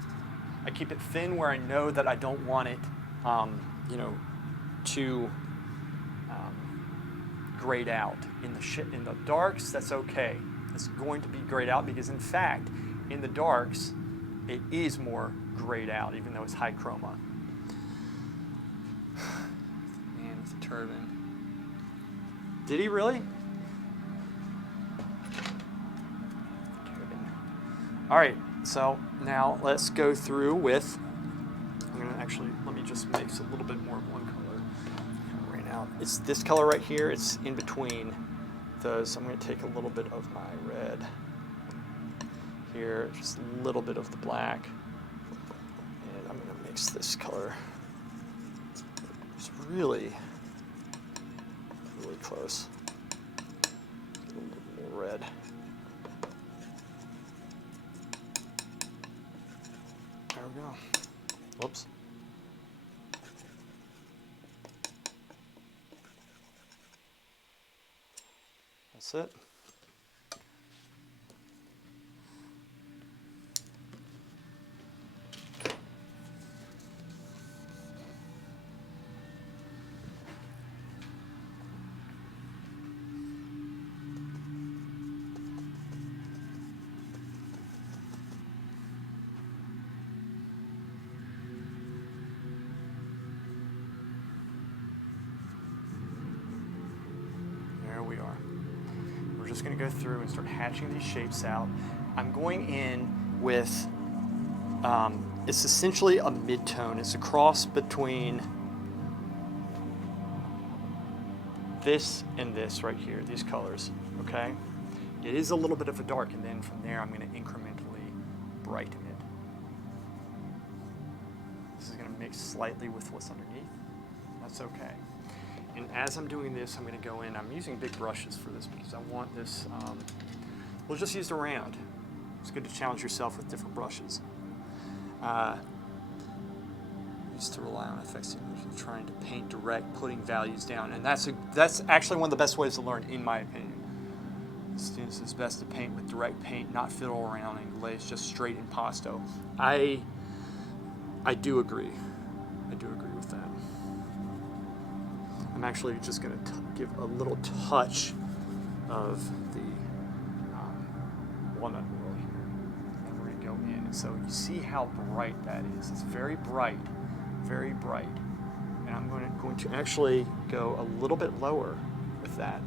I keep it thin where I know that I don't want it, you know, to grayed out. In the darks, that's okay. It's going to be grayed out because, in fact, in the darks, it is more grayed out, even though it's high chroma. Man with a turban. Did he really? Turban. All right, so now let's go through with, I'm gonna actually, let me just mix a little bit more of one color right now. It's this color right here, it's in between those. I'm gonna take a little bit of my red here, just a little bit of the black, and I'm gonna mix this color. It's really, really close. Get a little bit more red. There we go. Whoops. That's it. There we are. We're just going to go through and start hatching these shapes out. I'm going in with, it's essentially a mid-tone. It's a cross between this and this right here, these colors, okay? It is a little bit of a dark, and then from there I'm going to incrementally brighten it. This is going to mix slightly with what's underneath. That's okay. And as I'm doing this, I'm going to go in. I'm using big brushes for this because I want this. We'll just use the round. It's good to challenge yourself with different brushes. Used to rely on effects trying to paint direct, putting values down, and that's actually one of the best ways to learn, in my opinion. Students, it's best to paint with direct paint, not fiddle around and glaze, just straight impasto. I do agree. I do agree with that. I'm actually just going to give a little touch of the walnut oil here, and we're going to go in. And so you see how bright that is. It's very bright, very bright. And I'm going to actually go a little bit lower with that,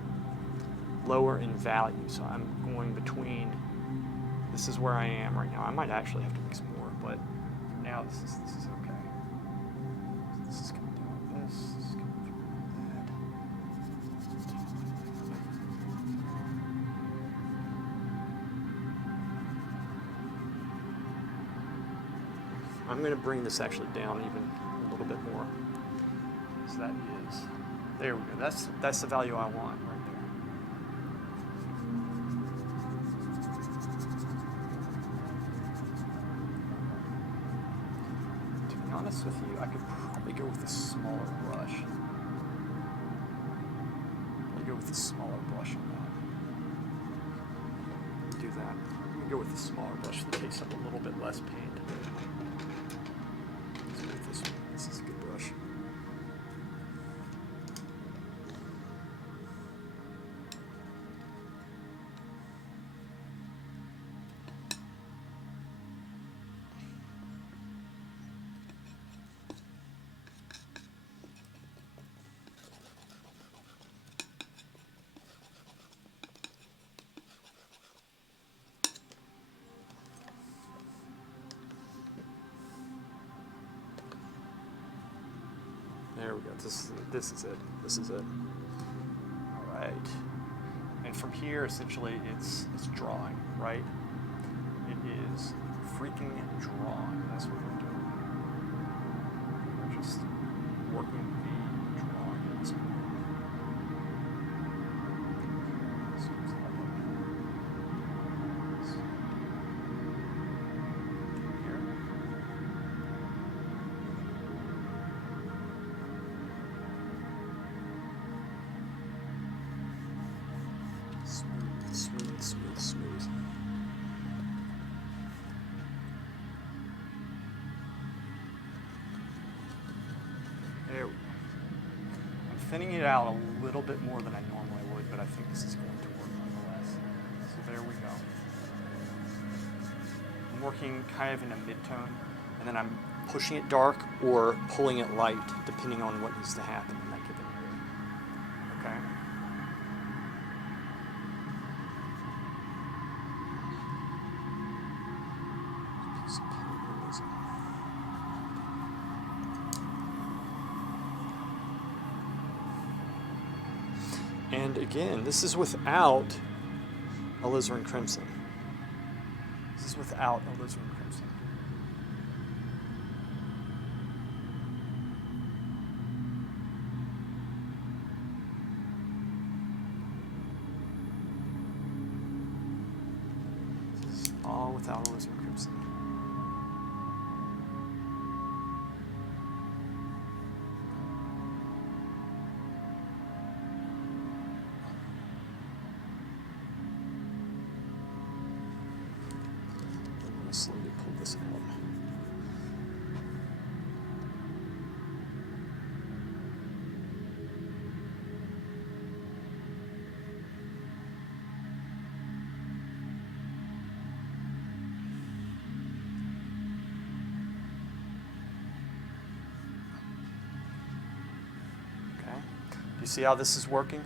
lower in value. So I'm going between. This is where I am right now. I might actually have to mix more, but for now this is okay. This is coming down like this. This is coming through like that. I'm going to bring this actually down even a little bit more. So that is, there we go. That's the value I want right there. To be honest with you, I could probably go with a smaller brush. I'll go with a smaller brush on that. Do that. I'm going to go with a smaller brush that takes up a little bit less paint. Let's go with this one. This is a good brush. There we go. This is it. This is it. All right. And from here, essentially, it's drawing, right? It is freaking drawing. That's what we're doing. We're just working the drawing at this point. Smooth. There we go. I'm thinning it out a little bit more than I normally would, but I think this is going to work nonetheless. So there we go. I'm working kind of in a mid-tone, and then I'm pushing it dark or pulling it light, depending on what needs to happen in that given area. Okay? And again, this is without alizarin crimson. This is without alizarin crimson. This is all without alizarin crimson. Slowly pull this out. Okay. Do you see how this is working?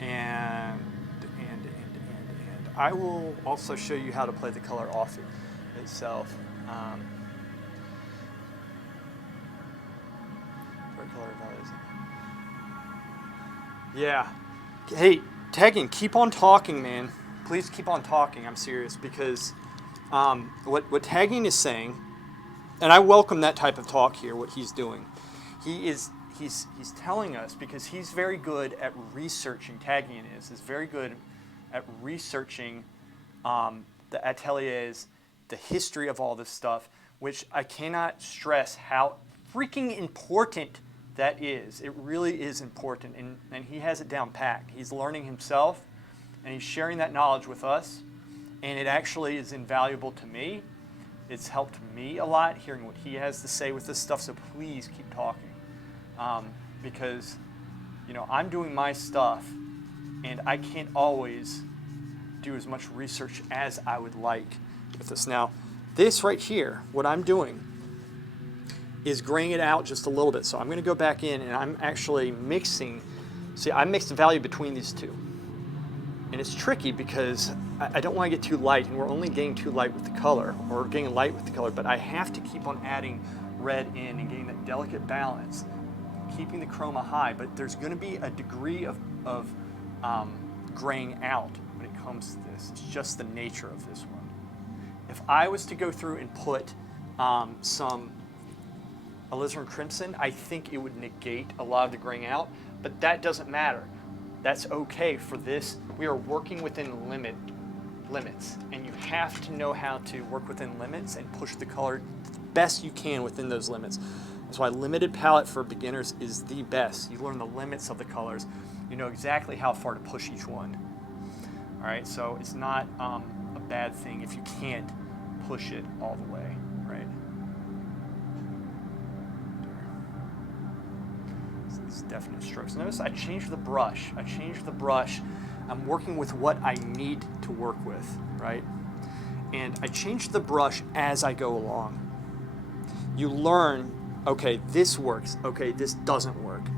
And I will also show you how to play the color off itself. For color values. Yeah. Hey, Tegan, keep on talking, man. Please keep on talking. I'm serious because what Tegan is saying, and I welcome that type of talk here. What he's doing, he's he's telling us, because he's very good at researching, Tagian is very good at researching the ateliers, the history of all this stuff, which I cannot stress how freaking important that is. It really is important, and he has it down packed. He's learning himself, and he's sharing that knowledge with us, and it actually is invaluable to me. It's helped me a lot hearing what he has to say with this stuff, so please keep talking. Because, you know, I'm doing my stuff, and I can't always do as much research as I would like with this. Now, this right here, what I'm doing is graying it out just a little bit. So I'm going to go back in, and I'm actually mixing. See, I mixed the value between these two. And it's tricky because I don't want to get too light, and we're only getting too light with the color, or getting light with the color, but I have to keep on adding red in and getting that delicate balance, keeping the chroma high, but there's going to be a degree of graying out when it comes to this. It's just the nature of this one. If I was to go through and put some alizarin crimson, I think it would negate a lot of the graying out, but that doesn't matter. That's okay for this. We are working within limits, and you have to know how to work within limits and push the color the best you can within those limits. That's why limited palette for beginners is the best. You learn the limits of the colors. You know exactly how far to push each one. All right, so it's not a bad thing if you can't push it all the way, right? So these definite strokes. Notice I changed the brush. I'm working with what I need to work with, right? And I changed the brush as I go along. You learn, okay, this works, okay, this doesn't work,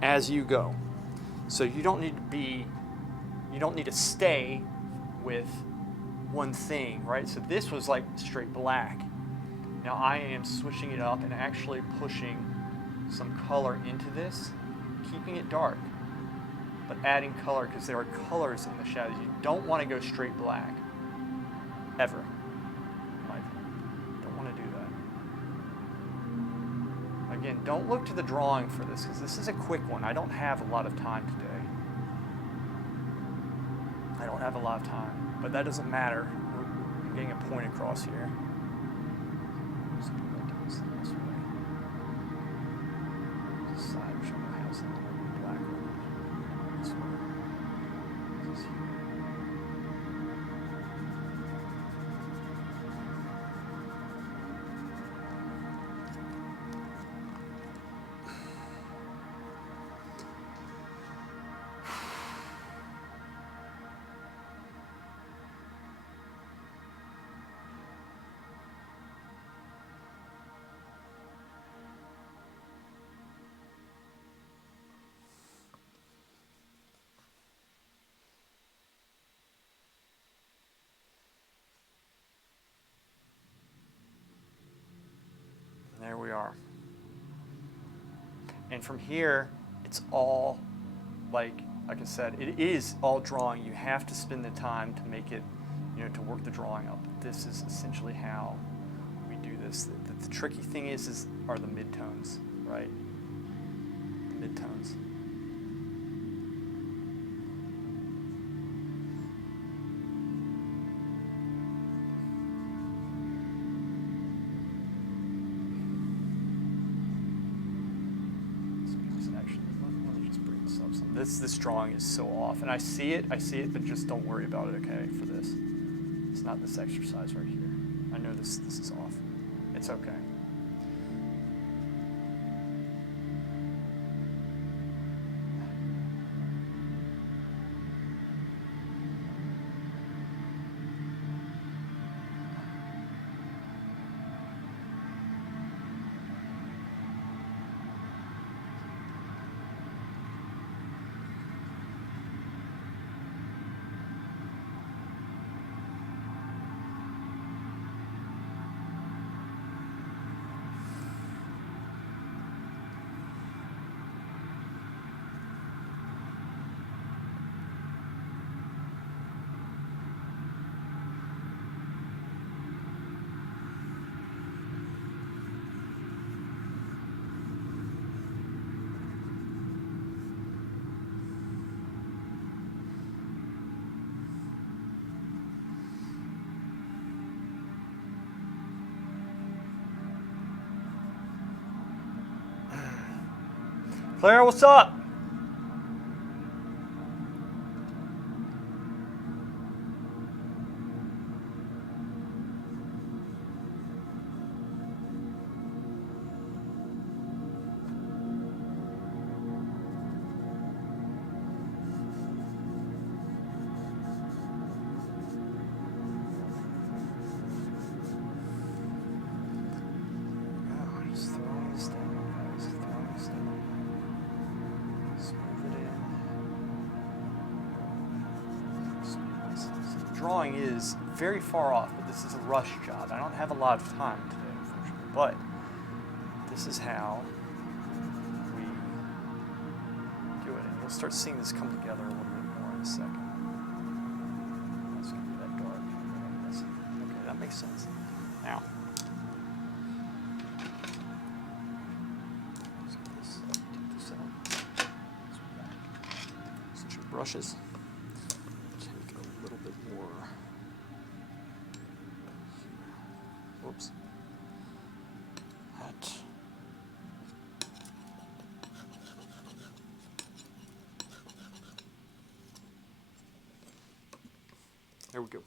as you go. So you don't need to stay with one thing, right? So this was like straight black. Now I am switching it up and actually pushing some color into this, keeping it dark, but adding color, because there are colors in the shadows. You don't want to go straight black, ever. Don't want to do that. Again, don't look to the drawing for this, because this is a quick one. I don't have a lot of time today. But that doesn't matter. We're getting a point across here. Just put that down this way. This side, which I'm going to have some black on this way. This is here. There we are. And from here, it's all, like I said, it is all drawing. You have to spend the time to make it, you know, to work the drawing up. This is essentially how we do this. The tricky thing are the midtones, right? The midtones. This drawing is so off, and I see it, but just don't worry about it, okay, for this. It's not this exercise right here. I know this is off. It's okay. Claire, what's up? Just throwing this down, guys. Throwing this down. Smooth it in. The drawing is very far off, but this is a rush job. I don't have a lot of time today, unfortunately. But this is how we do it. And you'll start seeing this come together a little bit more in a second. It's going to be that dark. Okay, that makes sense. Now, brushes. Take a little bit more. Whoops. That. There we go.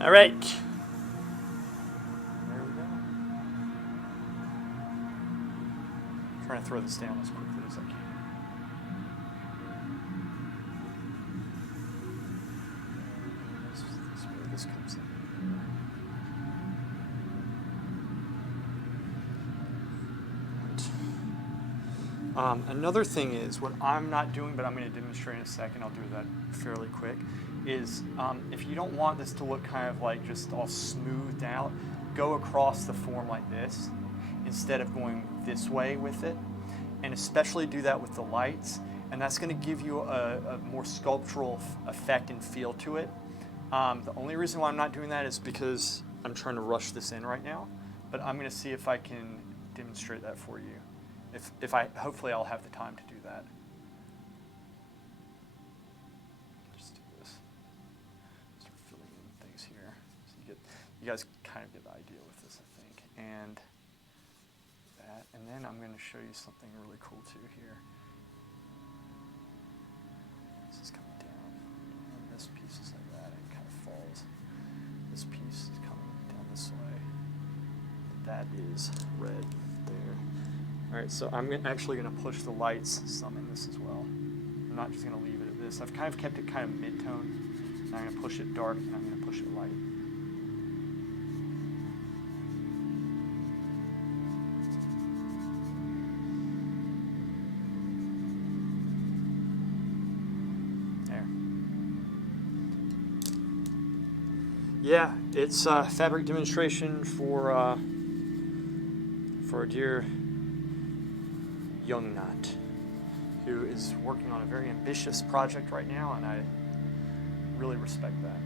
All right. There we go. I'm trying to throw this down as quickly as I can. This is where this comes in. Another thing is, what I'm not doing, but I'm going to demonstrate in a second, I'll do that fairly quick, is if you don't want this to look kind of like just all smoothed out, go across the form like this instead of going this way with it, and especially do that with the lights, and that's going to give you a more sculptural effect and feel to it. The only reason why I'm not doing that is because I'm trying to rush this in right now, but I'm going to see if I can demonstrate that for you. Hopefully I'll have the time to do that. Just do this. Start filling in things here. So you guys kind of get the idea with this, I think. And that, and then I'm going to show you something really cool too here. This is coming down. And this piece is like that, and it kind of falls. This piece is coming down this way. That is red there. All right, so I'm actually going to push the lights some in this as well. I'm not just going to leave it at this. I've kind of kept it kind of mid-tone. And I'm going to push it dark, and I'm going to push it light. There. Yeah, it's a fabric demonstration for a dear young knot. who is working on a very ambitious project right now, and I really respect that.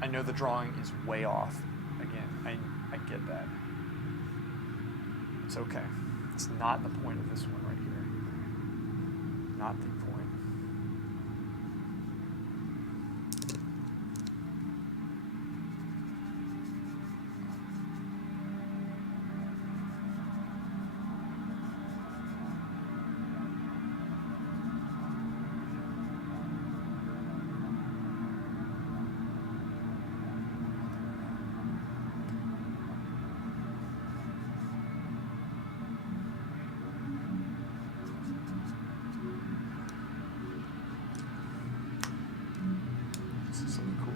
I know the drawing is way off. Again, I get that. It's okay. It's not the point of this one right here. Not the point. Something cool.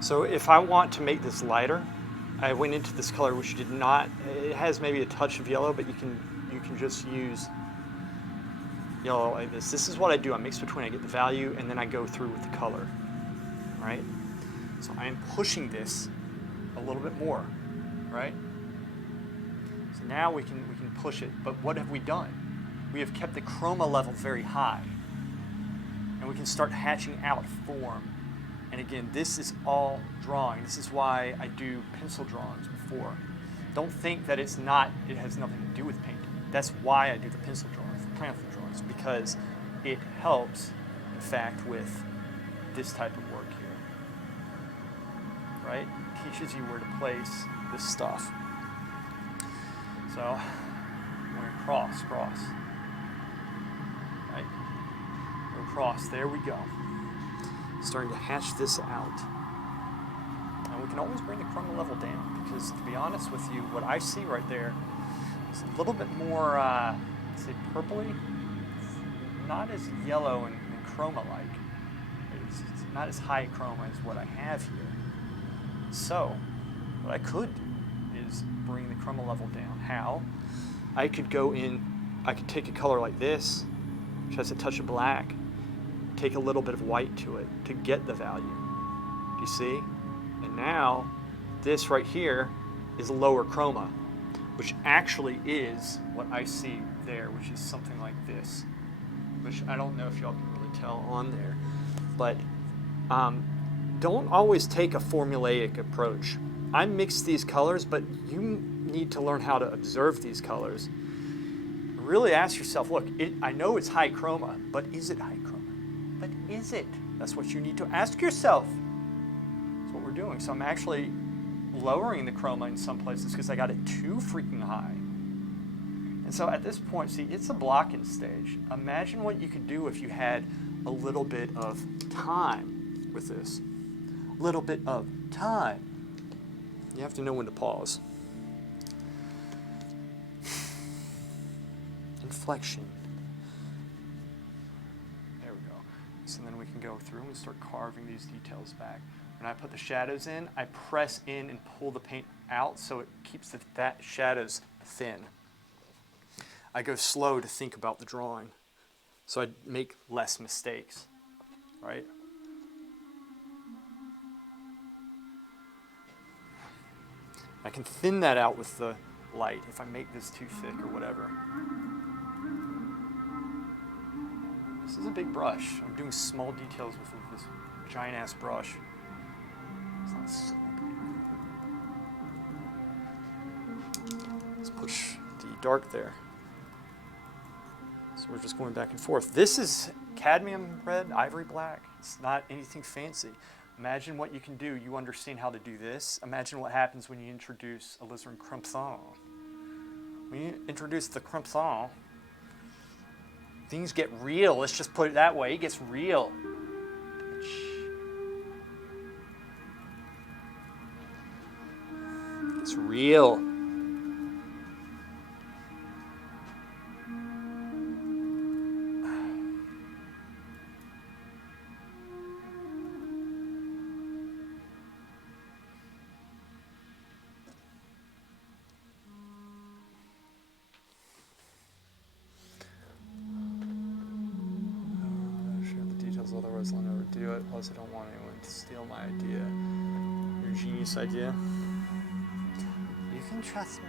So if I want to make this lighter, I went into this color which did not, it has maybe a touch of yellow, but you can just use yellow like this. This is what I do. I mix between, I get the value, and then I go through with the color, right? So I am pushing this a little bit more, right? So now we can push it, but what have we done? We have kept the chroma level very high, and we can start hatching out form. And again, this is all drawing. This is why I do pencil drawings before. Don't think that it has nothing to do with painting. That's why I do the pencil drawings, the pamphlet drawings, because it helps, in fact, with this type of work here, right? It teaches you where to place this stuff. So, I'm going to cross, right? Go across, there we go. Starting to hatch this out. And we can always bring the chroma level down, because to be honest with you, what I see right there is a little bit more, say, purpley. It's not as yellow and chroma-like. It's not as high chroma as what I have here. So, what I could do is bring the chroma level down. How? I could go in, I could take a color like this, which has a touch of black, take a little bit of white to it to get the value. Do you see? And now this right here is lower chroma, which actually is what I see there, which is something like this, which I don't know if y'all can really tell on there. But don't always take a formulaic approach. I mix these colors, but you need to learn how to observe these colors. Really ask yourself, look, I know it's high chroma, but is it high chroma? But is it? That's what you need to ask yourself. That's what we're doing. So I'm actually lowering the chroma in some places because I got it too freaking high. And so at this point, see, it's a blocking stage. Imagine what you could do if you had a little bit of time with this. A little bit of time. You have to know when to pause. Inflection. There we go. So then we can go through and start carving these details back. When I put the shadows in, I press in and pull the paint out so it keeps the shadows thin. I go slow to think about the drawing, so I make less mistakes, right? I can thin that out with the light if I make this too thick or whatever. This is a big brush. I'm doing small details with this giant ass brush. It's not so big. Let's push the dark there. So we're just going back and forth. This is cadmium red, ivory black. It's not anything fancy. Imagine what you can do. You understand how to do this. Imagine what happens when you introduce alizarin crimson. When you introduce the crimson, things get real. Let's just put it that way. It gets real. It's real. Otherwise I'll never do it. Plus I don't want anyone to steal my idea. Your genius idea. You can trust me.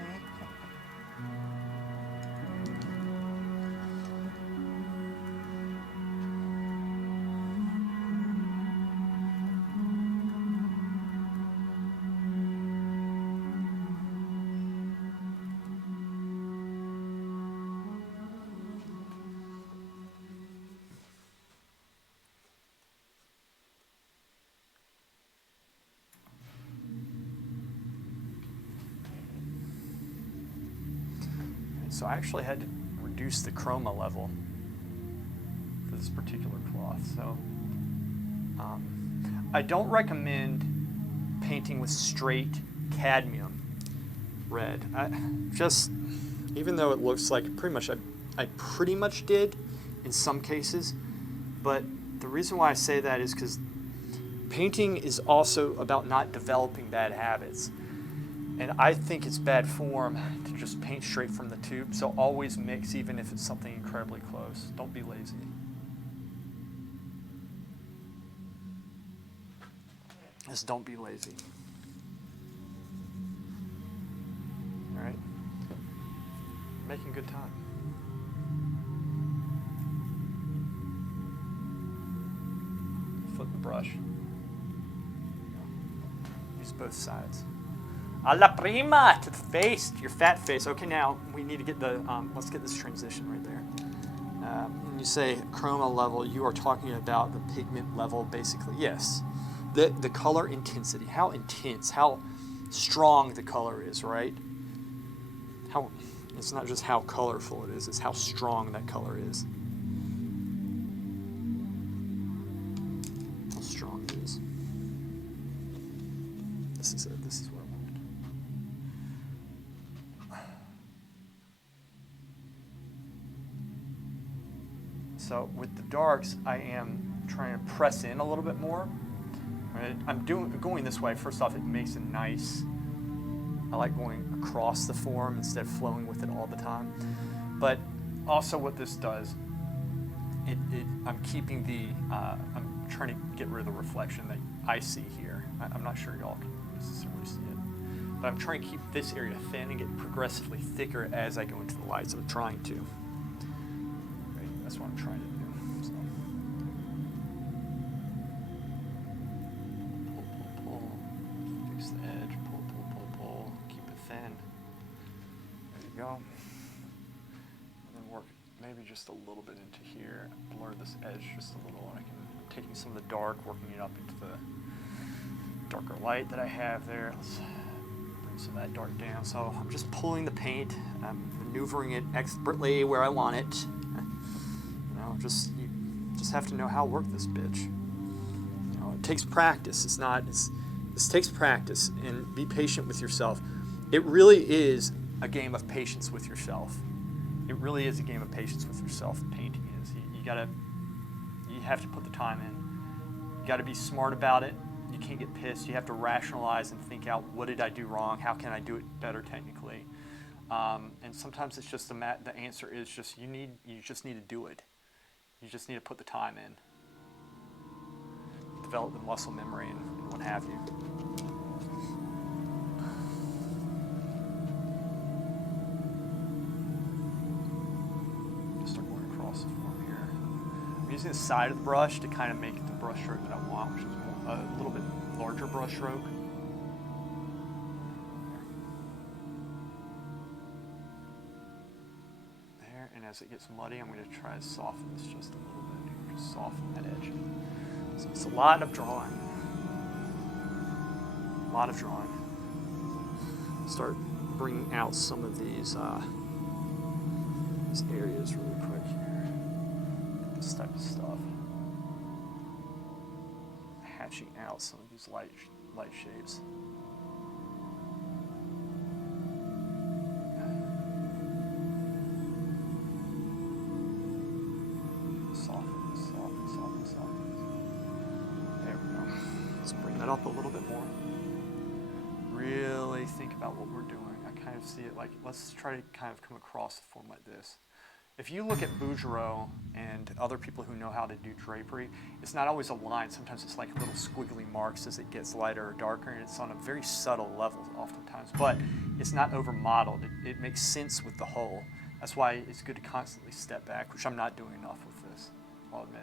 So I actually had to reduce the chroma level for this particular cloth. So I don't recommend painting with straight cadmium red. Even though it looks like I pretty much did in some cases, but the reason why I say that is because painting is also about not developing bad habits. And I think it's bad form to just paint straight from the tube, so always mix even if it's something incredibly close. Don't be lazy. Just don't be lazy. All right? Making good time. Flip the brush. Use both sides. A la prima, to the face, to your fat face. Okay, now we need to get the, let's get this transition right there. When you say chroma level, you are talking about the pigment level, basically. Yes, the color intensity, how intense, how strong the color is, right? It's not just how colorful it is, it's how strong that color is. How strong it is. This is it, this is what I wanted. So with the darks, I am trying to press in a little bit more. Right? I'm going this way. First off, it makes it nice. I like going across the form instead of flowing with it all the time. But also what this does I'm keeping I'm trying to get rid of the reflection that I see here. I'm not sure y'all can necessarily see it. But I'm trying to keep this area thin and get progressively thicker as I go into the lights. I'm trying to. Okay, that's what I'm trying to do. So. Pull. Fix the edge. Pull. Keep it thin. There you go. And then work maybe just a little bit into here. Blur this edge just a little. And I'm taking some of the dark, working it up into the darker light that I have there. Let's bring some of that dark down. So I'm just pulling the paint. I'm maneuvering it expertly where I want it. You just have to know how to work this bitch. It takes practice. This takes practice, and be patient with yourself. It really is a game of patience with yourself. It really is a game of patience with yourself. Painting is. You have to put the time in. You got to be smart about it. You can't get pissed. You have to rationalize and think out, what did I do wrong? How can I do it better technically? And sometimes it's just the answer is just you just need to do it. You just need to put the time in. Develop the muscle memory and what have you. Just start going across the form here. I'm using the side of the brush to kind of make the brush stroke that I want, which is a little bit larger brush stroke. There, and as it gets muddy, I'm going to try to soften this just a little bit. Just soften that edge. So it's a lot of drawing. A lot of drawing. Start bringing out some of these areas really quick here. This type of stuff. Hatching out some of these light shapes. Soften. There we go. Let's bring that up a little bit more. Really think about what we're doing. I kind of see it like, let's try to kind of come across a form like this. If you look at Bouguereau and other people who know how to do drapery, it's not always a line. Sometimes it's like little squiggly marks as it gets lighter or darker, and it's on a very subtle level oftentimes. But it's not over-modeled. It makes sense with the whole. That's why it's good to constantly step back, which I'm not doing enough with this, I'll admit.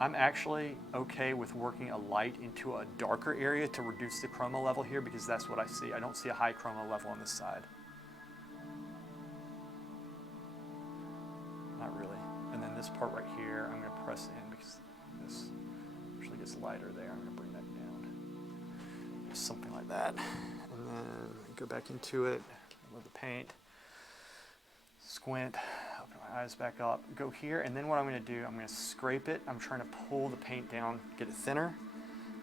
I'm actually okay with working a light into a darker area to reduce the chroma level here, because that's what I see. I don't see a high chroma level on this side. Not really. And then this part right here, I'm going to press in because this actually gets lighter there. I'm going to bring that down. Just something like that. And then go back into it with the paint. Squint, open my eyes back up, go here, and then what I'm going to do, I'm going to scrape it. I'm trying to pull the paint down, get it thinner.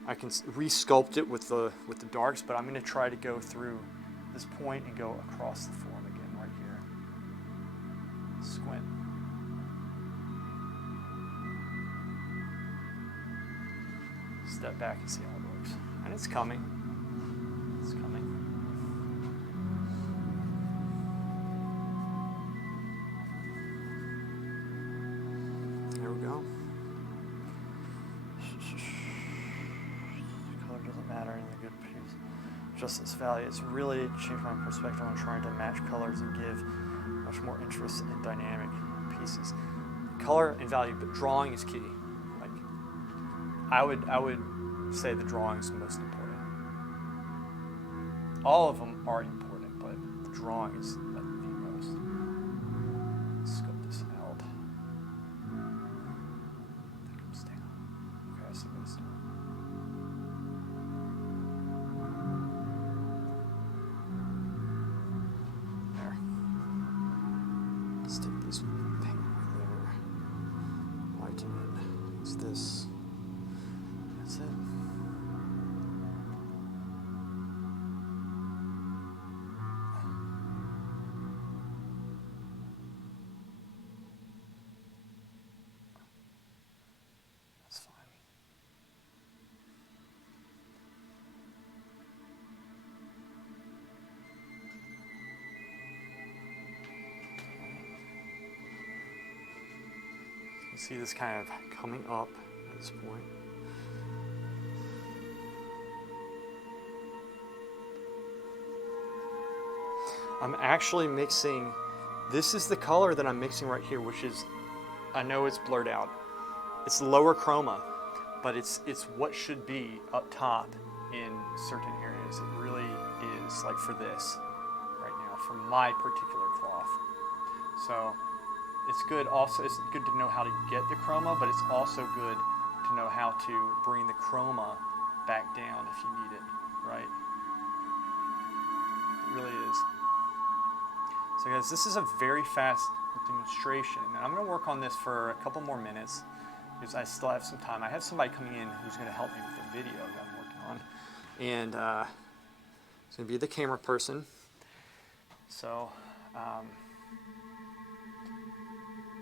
I can re-sculpt it with the darks, but I'm going to try to go through this point and go across the form again right here. Squint. Step back and see how it works. And it's coming. It's coming. There we go. Color doesn't matter in the good piece. Just this value. It's really changed my perspective on trying to match colors and give much more interest in dynamic pieces. Color and value, but drawing is key. Like I would say the drawing is the most important. All of them are important, but the drawing is like the most. Scope this out. That comes down. Okay, I see what it's doing. There. Let's take this paint right there. Lighten it. Use this. That's it. See this kind of coming up at this point. I'm actually mixing, this is the color that I'm mixing right here, which is, I know it's blurred out. It's lower chroma, but it's what should be up top in certain areas. It really is, like for this right now, for my particular cloth. So it's good also, it's good to know how to get the chroma, but it's also good to know how to bring the chroma back down if you need it, right? It really is. So guys, this is a very fast demonstration, and I'm going to work on this for a couple more minutes because I still have some time. I have somebody coming in who's going to help me with the video that I'm working on, and it's going to be the camera person. So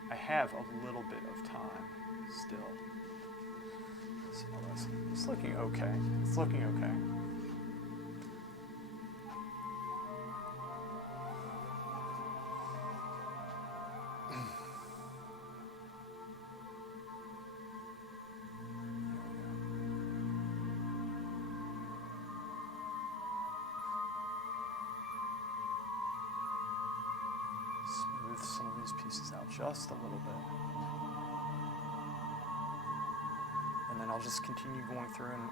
I have a little bit of time still. Let's see how this. It's looking okay. It's looking okay. Smooth some of these pieces out just a little bit. And then I'll just continue going through and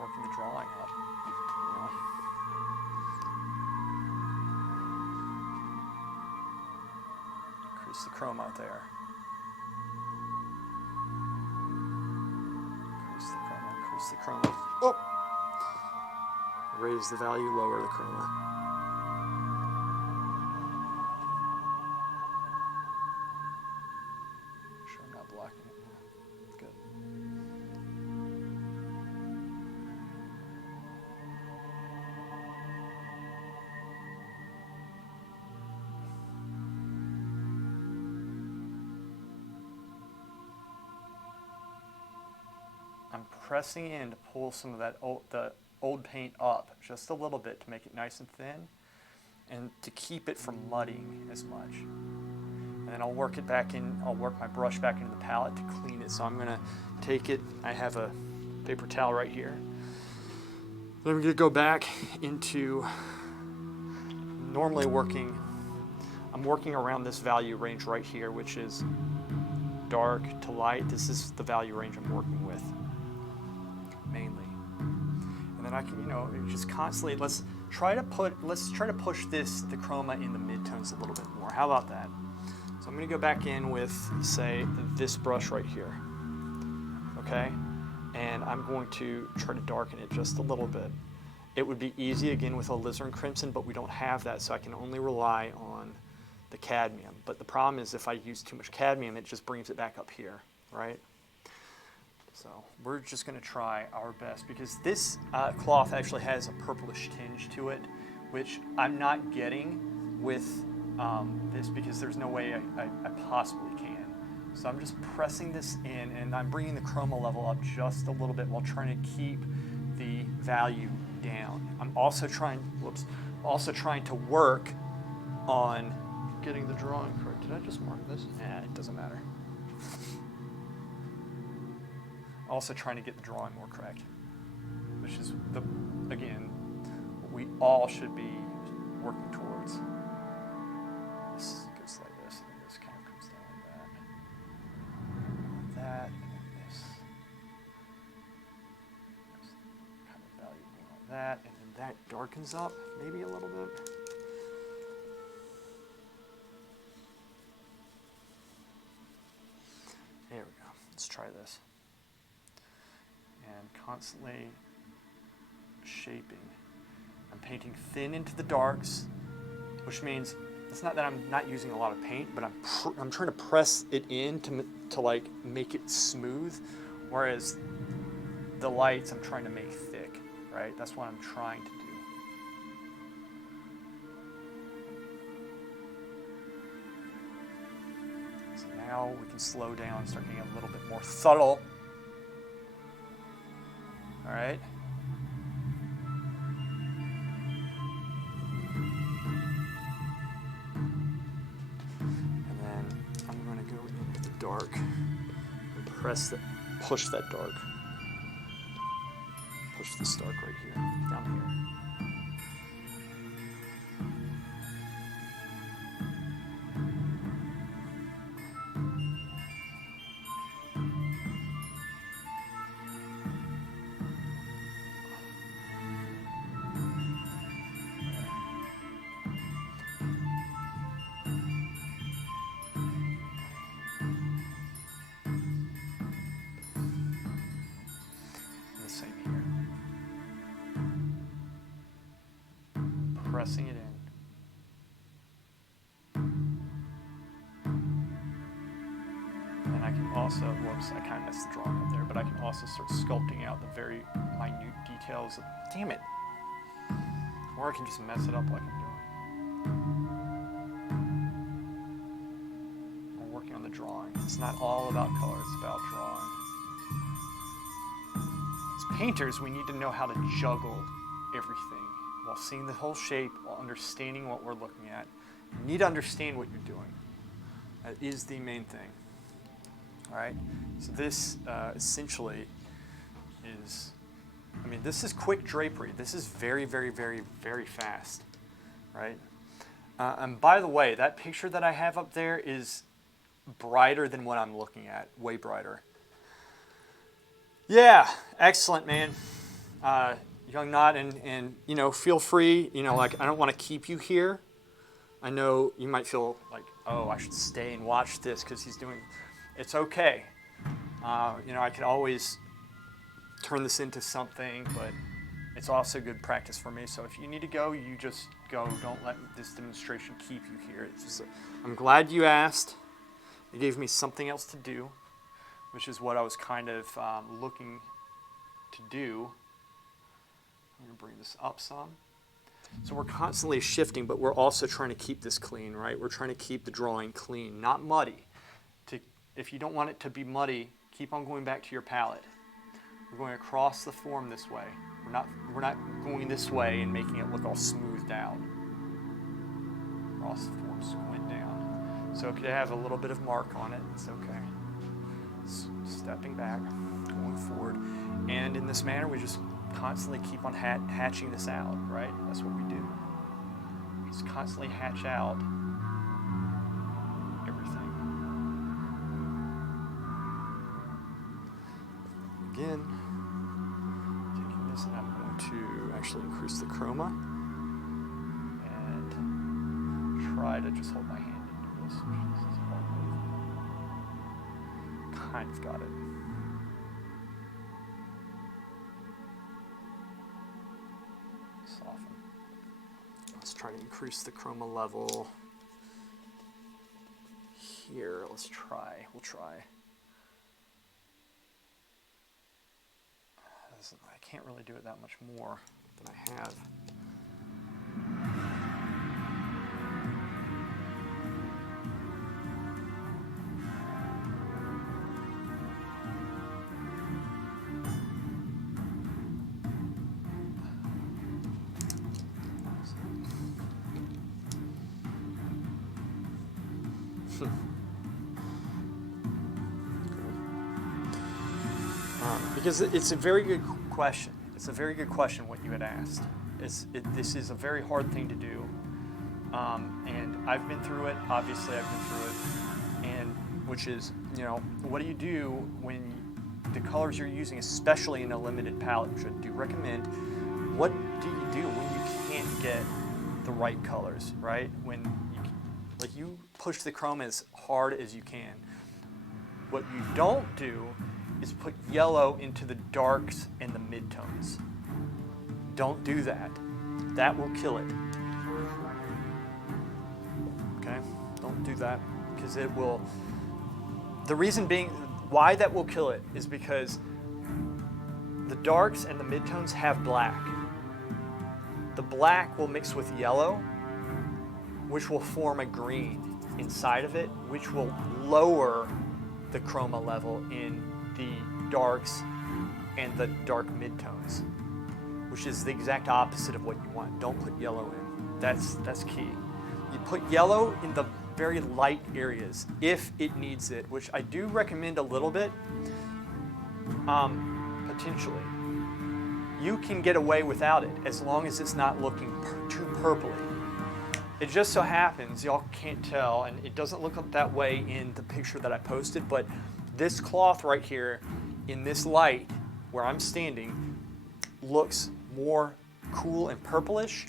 working the drawing up. You know? Increase the chroma out there. Increase the chroma, increase the chroma. Oh! Raise the value, lower the chroma. Sure I'm not blocking it. Good. I'm pressing in to pull some of that old paint up just a little bit to make it nice and thin and to keep it from muddying as much. And then I'll work it back in, I'll work my brush back into the palette to clean it. So I'm gonna take it, I have a paper towel right here. Then I'm gonna go back into normally working, I'm working around this value range right here, which is dark to light. This is the value range I'm working with mainly. And then I can, you know, just constantly, let's try to push the chroma in the midtones a little bit more. How about that? So I'm going to go back in with, say, this brush right here, okay? And I'm going to try to darken it just a little bit. It would be easy, again, with alizarin crimson, but we don't have that, so I can only rely on the cadmium. But the problem is if I use too much cadmium, it just brings it back up here, right? So we're just going to try our best because this cloth actually has a purplish tinge to it, which I'm not getting with this because there's no way I possibly can. So I'm just pressing this in and I'm bringing the chroma level up just a little bit while trying to keep the value down. I'm also trying to work on getting the drawing correct. Did I just mark this? Nah, it doesn't matter. Also trying to get the drawing more correct, which is, again, what we all should be working towards. This goes like this, and this kind of comes down like that. That, and then this. Kind of value going like that, and then that darkens up maybe a little bit. There we go. Let's try this. And constantly shaping. I'm painting thin into the darks, which means it's not that I'm not using a lot of paint, but I'm trying to press it in to like make it smooth, whereas the lights I'm trying to make thick, right? That's what I'm trying to do. So now we can slow down and start getting a little bit more subtle. All right. And then I'm going to go into the dark push that dark. Push this dark right here, down here. And the same here. Pressing it in. And then I can also, whoops, I kind of messed the drawing up there, but I can also start sculpting out the very minute details of, damn it. Or I can just mess it up like I'm doing. I'm working on the drawing. It's not all about color, it's about drawing. As painters, we need to know how to juggle everything while seeing the whole shape, while understanding what we're looking at. You need to understand what you're doing. That is the main thing. All right? So this essentially is, I mean, this is quick drapery. This is very, very, very, very fast, right? And by the way, that picture that I have up there is brighter than what I'm looking at, way brighter. Yeah, excellent, man. Young Knot, and you know, feel free, you know, like, I don't want to keep you here. I know you might feel like, oh, I should stay and watch this because he's doing, it's okay. You know, I could always turn this into something, but it's also good practice for me. So if you need to go, you just go. Don't let this demonstration keep you here. It's just, I'm glad you asked. It gave me something else to do, which is what I was kind of looking to do. I'm going to bring this up some. So we're constantly shifting, but we're also trying to keep this clean, right? We're trying to keep the drawing clean, not muddy. If you don't want it to be muddy, keep on going back to your palette. We're going across the form this way. We're not going this way and making it look all smoothed out. Across the form, squint down. So it could have a little bit of mark on it. It's okay. Stepping back, going forward. And in this manner, we just constantly keep on hatching this out, right? That's what we do. Just constantly hatch out everything. Again, taking this, and I'm going to actually increase the chroma and try to just hold my hand into this. This is hard. Kind of got it. Soften. Let's try to increase the chroma level here. Let's try. We'll try. I can't really do it that much more than I have. Because it's a very good question. It's a very good question what you had asked. This is a very hard thing to do. And I've been through it. Obviously, I've been through it. And which is, you know, what do you do when the colors you're using, especially in a limited palette, which I do recommend, what do you do when you can't get the right colors, right? When you push the chroma as hard as you can. What you don't do is put yellow into the darks and the midtones. Don't do that. That will kill it. Okay? Don't do that because it will. The reason being why that will kill it is because the darks and the midtones have black. The black will mix with yellow, which will form a green inside of it, which will lower the chroma level in the darks and the dark midtones, which is the exact opposite of what you want. Don't put yellow in. That's key. You put yellow in the very light areas if it needs it, which I do recommend a little bit, potentially. You can get away without it as long as it's not looking too purpley. It just so happens, y'all can't tell, and it doesn't look that way in the picture that I posted, but this cloth right here in this light where I'm standing looks more cool and purplish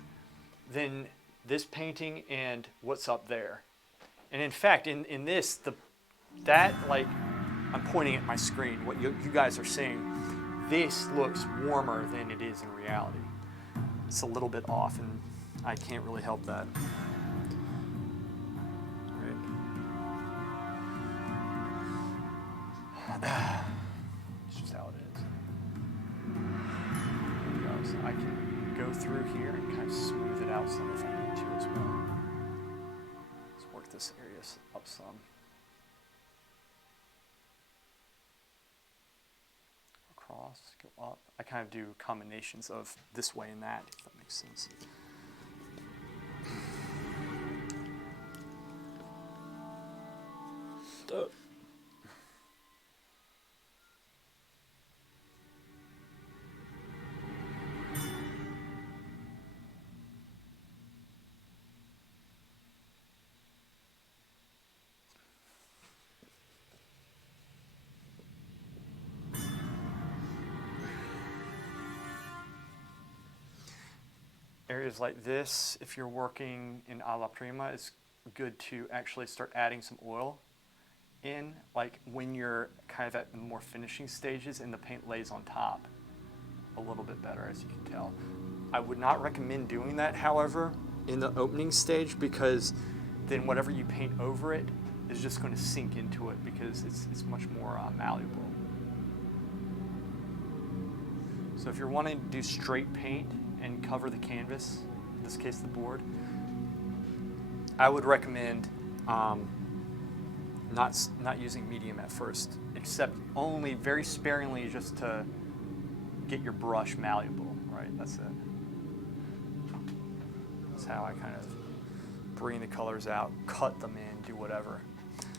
than this painting and what's up there. And in fact, in this, like, I'm pointing at my screen, what you guys are seeing, this looks warmer than it is in reality. It's a little bit off, and I can't really help that. Right. It's just how it is. There we go. So I can go through here and kind of smooth it out some if I need to as well. Let's work this area up some. Across, go up. I kind of do combinations of this way and that, if that makes sense. Areas like this, if you're working in alla prima, it's good to actually start adding some oil in, like when you're kind of at the more finishing stages and the paint lays on top a little bit better, as you can tell. I would not recommend doing that, however, in the opening stage, because then whatever you paint over it is just going to sink into it because it's much more malleable. So if you're wanting to do straight paint and cover the canvas, in this case the board, I would recommend not using medium at first, except only very sparingly just to get your brush malleable, right? That's it. That's how I kind of bring the colors out, cut them in, do whatever.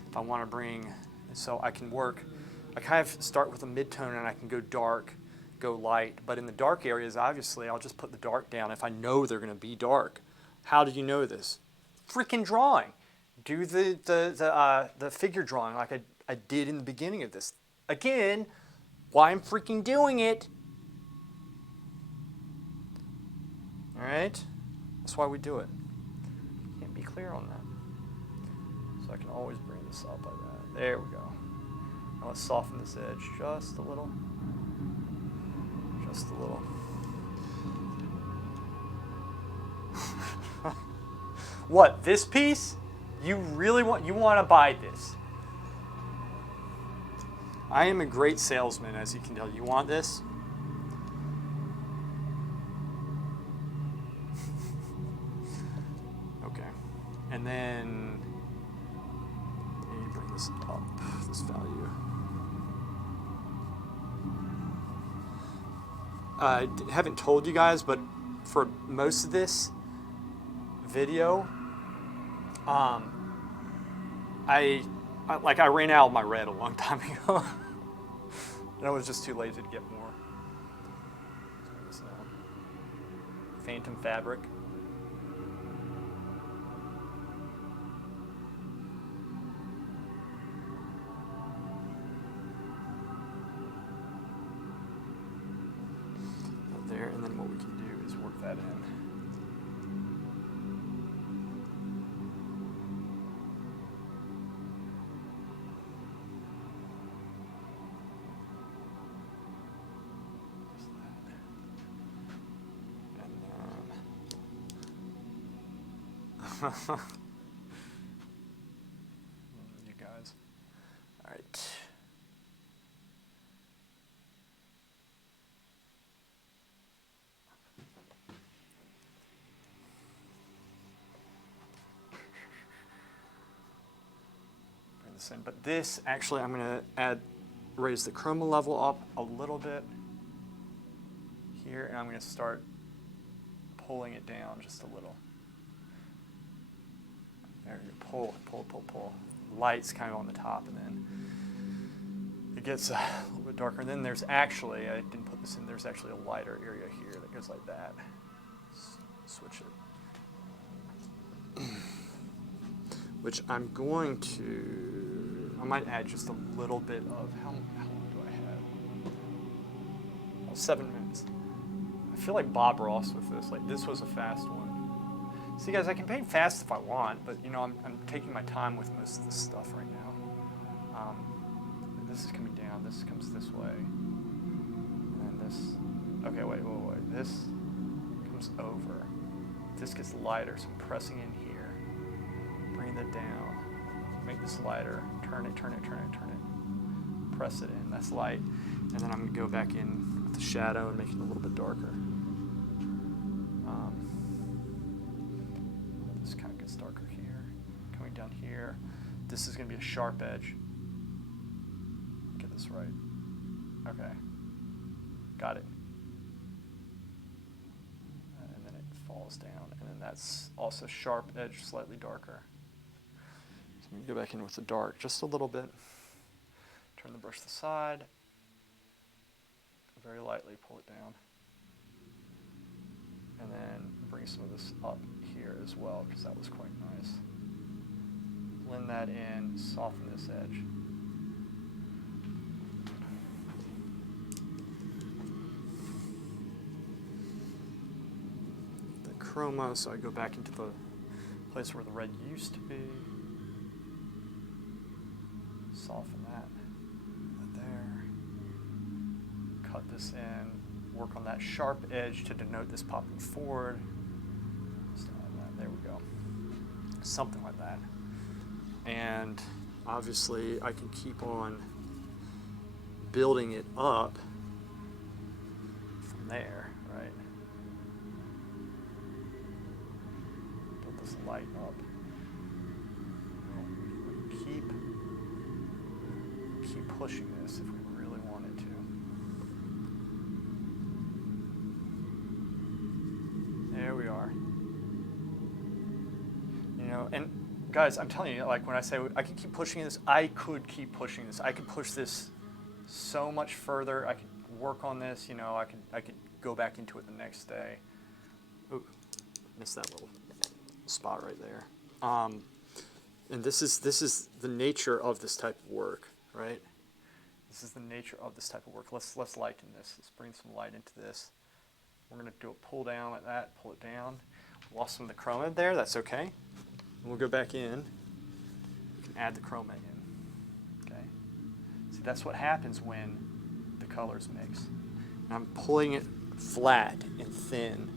If I want to bring, so I can work, I kind of start with a mid-tone and I can go dark, go light, but in the dark areas, obviously, I'll just put the dark down if I know they're going to be dark. How did you know this? Freaking drawing. Do the figure drawing like I did in the beginning of this. Again, why I'm freaking doing it. All right? That's why we do it. Can't be clear on that. So I can always bring this up like that. There we go. Now let's soften this edge just a little. Just a little. What, this piece? You really want to buy this? I am a great salesman, as you can tell. You want this? Okay. And then you bring this up, this value. I haven't told you guys, but for most of this video, I ran out of my red a long time ago. And I was just too lazy to get more. Phantom fabric. There, and then what we can do is work that in. You guys. All right. Bring this in, but this actually I'm going to raise the chroma level up a little bit here, and I'm going to start pulling it down just a little. There you go. Pull, pull, pull, pull. Light's kind of on the top, and then it gets a little bit darker. And then there's actually, I didn't put this in, there's actually a lighter area here that goes like that. Switch it. Which I'm going to, I might add just a little bit of, how long do I have? Oh, 7 minutes. I feel like Bob Ross with this. Like, this was a fast one. See, guys, I can paint fast if I want, but, you know, I'm taking my time with most of this stuff right now. This is coming down. This comes this way. And then this, okay, wait. This comes over. This gets lighter, so I'm pressing in here. Bring that down. Make this lighter. Turn it. Press it in. That's light. And then I'm going to go back in with the shadow and make it a little bit darker. This kind of gets darker here. Coming down here. This is going to be a sharp edge. Get this right. Okay. Got it. And then it falls down. And then that's also sharp edge, slightly darker. So I'm going to go back in with the dark just a little bit. Turn the brush to the side. Very lightly pull it down. And then bring some of this up here as well, because that was quite nice. Blend that in, soften this edge. The chroma, so I go back into the place where the red used to be. Soften that there. Cut this in. Work on that sharp edge to denote this popping forward. Something like that. There we go. Something like that. And obviously I can keep on building it up from there, right? Build this light up. Keep pushing this if we really wanted to. There we are. You know, and guys, I'm telling you, like when I say I can keep pushing this, I could keep pushing this. I could push this so much further. I could work on this. You know, I could go back into it the next day. Ooh, missed that little spot right there. And this is the nature of this type of work, right? This is the nature of this type of work. Let's lighten this. Let's bring some light into this. We're going to do a pull down like that, pull it down. Lost some of the chroma there, that's okay. And we'll go back in. We can add the chroma in. Okay. See, that's what happens when the colors mix. And I'm pulling it flat and thin.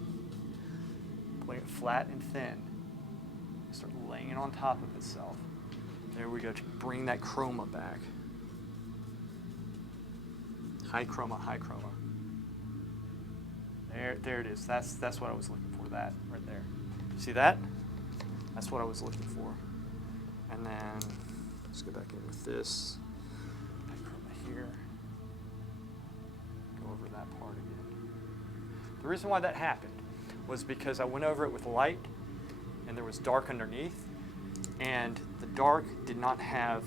Pulling it flat and thin. Start laying it on top of itself. There we go, to bring that chroma back. High chroma, high chroma. There it is. That's what I was looking for. That right there. See that? That's what I was looking for. And then let's go back in with this. High chroma here. Go over that part again. The reason why that happened was because I went over it with light, and there was dark underneath, and the dark did not have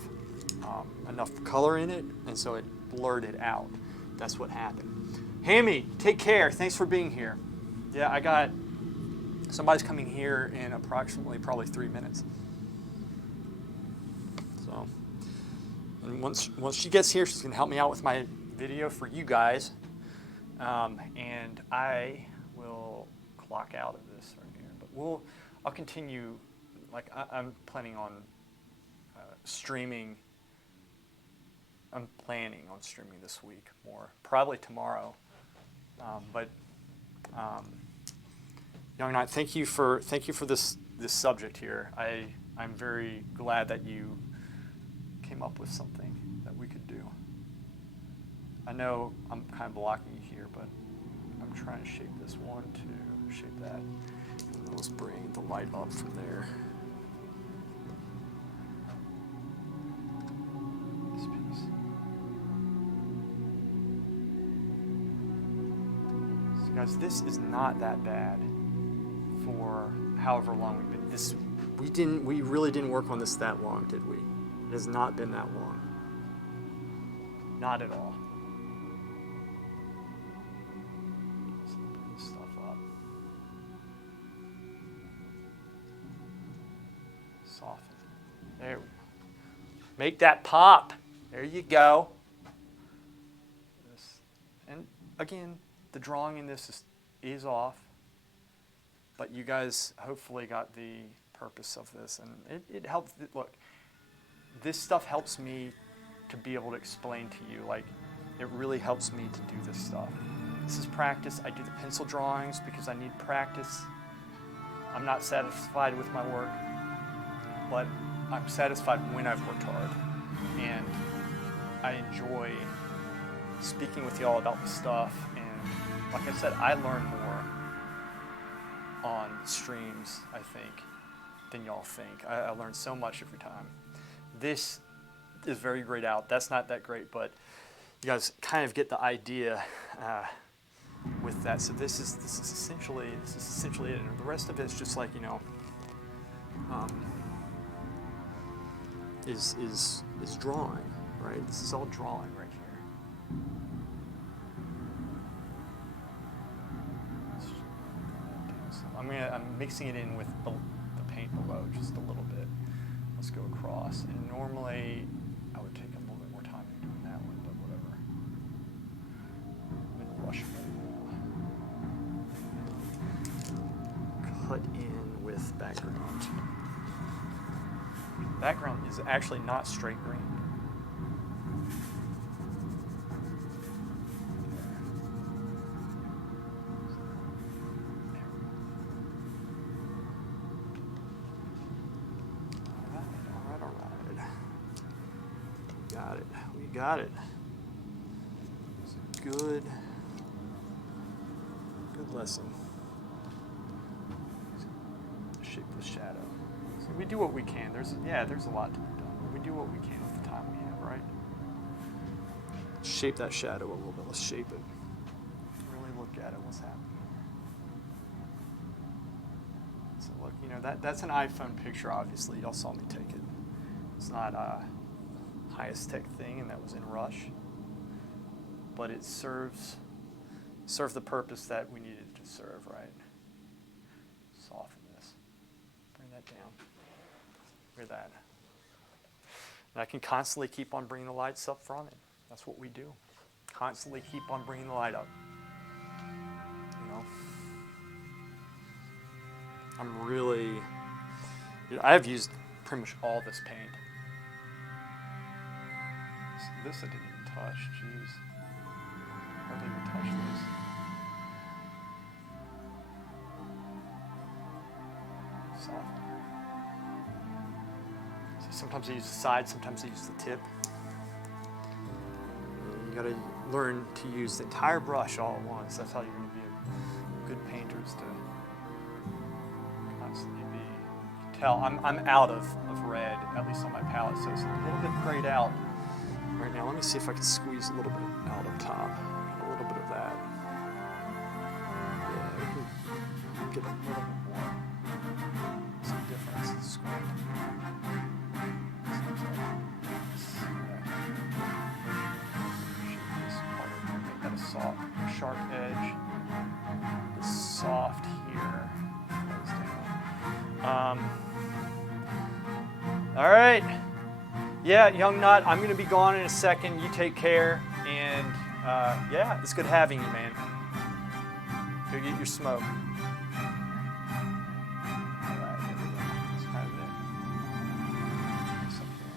enough color in it, and so it blurred it out. That's what happened. Hammy, take care. Thanks for being here. Yeah, somebody's coming here in approximately probably 3 minutes. So, and once she gets here, she's gonna help me out with my video for you guys, and I will clock out of this right here. But I'll continue. Like I'm planning on streaming. I'm planning on streaming this week more, probably tomorrow. Young Knight, thank you for this subject here. I'm very glad that you came up with something that we could do. I know I'm kind of blocking you here, but I'm trying to shape this one, two, shape that, and then let's bring the light up from there. This piece. So guys, this is not that bad for however long we've been. We really didn't work on this that long, did we? It has not been that long. Not at all. Let's open this stuff up. Soften. There we go. Make that pop. There you go. And again, the drawing in this is off, but you guys hopefully got the purpose of this, and it helps. Look, this stuff helps me to be able to explain to you. Like, it really helps me to do this stuff. This is practice. I do the pencil drawings because I need practice. I'm not satisfied with my work, but I'm satisfied when I've worked hard, and I enjoy speaking with y'all about the stuff. And like I said, I learn more on streams, I think, than y'all think. I learn so much every time. This is very grayed out. That's not that great, but you guys kind of get the idea with that. So this is essentially it. And the rest of it is just like, you know, is drawing, right? This is all drawing right here. I'm mixing it in with the paint below just a little bit. Let's go across. And normally I would take a little bit more time in doing that one, but whatever. I'm in a rush right now. Cut in with background. Background is actually not straight green. Got it. It's a good lesson. Shape the shadow. So we do what we can. There's a lot to be done. But we do what we can with the time we have, right? Shape that shadow a little bit. Let's shape it. Really look at it. What's happening? So look, you know, that's an iPhone picture. Obviously, y'all saw me take it. It's not highest tech thing, and that was in rush, but it served the purpose that we needed to serve, right? Soften this, bring that down. Look at that. And I can constantly keep on bringing the lights up from it. That's what we do. Constantly keep on bringing the light up. You know, I'm really, you know, I've used pretty much all this paint. This I didn't even touch, jeez. I didn't even touch this. Soft. See, sometimes I use the side, sometimes I use the tip. You gotta learn to use the entire brush all at once. That's how you're gonna be a good painter, is to constantly be, you can tell I'm out of red, at least on my palette, so it's a little bit grayed out. Right now, let me see if I can squeeze a little bit out up top. A little bit of that. Yeah, we can get a little bit more. Some difference. Squint. Seems like this. Shape this part. Make that a soft, sharp edge. This soft here. Goes down. All right. Yeah, Young Nut, I'm going to be gone in a second. You take care. And yeah, it's good having you, man. Go get your smoke. All right, there we go. It's kind of there. It's up here.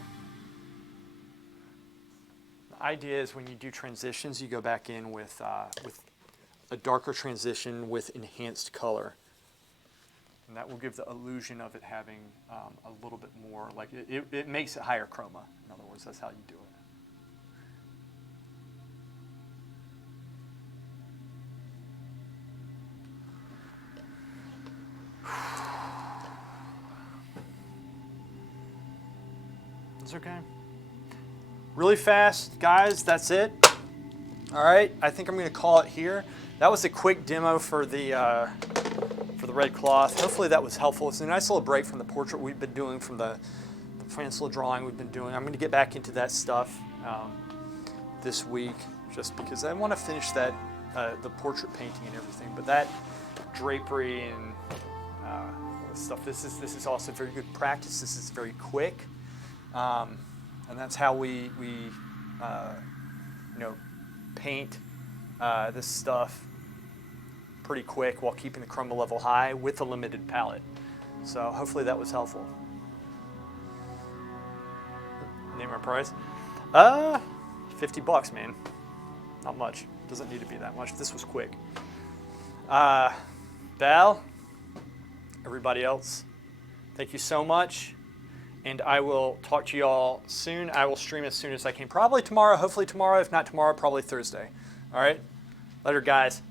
The idea is when you do transitions, you go back in with a darker transition with enhanced color. And that will give the illusion of it having a little bit more, like it makes it higher chroma. In other words, that's how you do it. It's okay. Really fast, guys, that's it. All right, I think I'm going to call it here. That was a quick demo for the for the red cloth. Hopefully that was helpful. It's a nice little break from the portrait we've been doing, from the pencil drawing we've been doing. I'm going to get back into that stuff this week, just because I want to finish that the portrait painting and everything. But that drapery and stuff, this is also very good practice. This is very quick, and that's how we paint this stuff pretty quick while keeping the chroma level high with a limited palette. So hopefully that was helpful. Name our price? $50, man. Not much. Doesn't need to be that much. This was quick. Val, everybody else, thank you so much. And I will talk to y'all soon. I will stream as soon as I can. Probably tomorrow, hopefully tomorrow. If not tomorrow, probably Thursday. All right? Later, guys.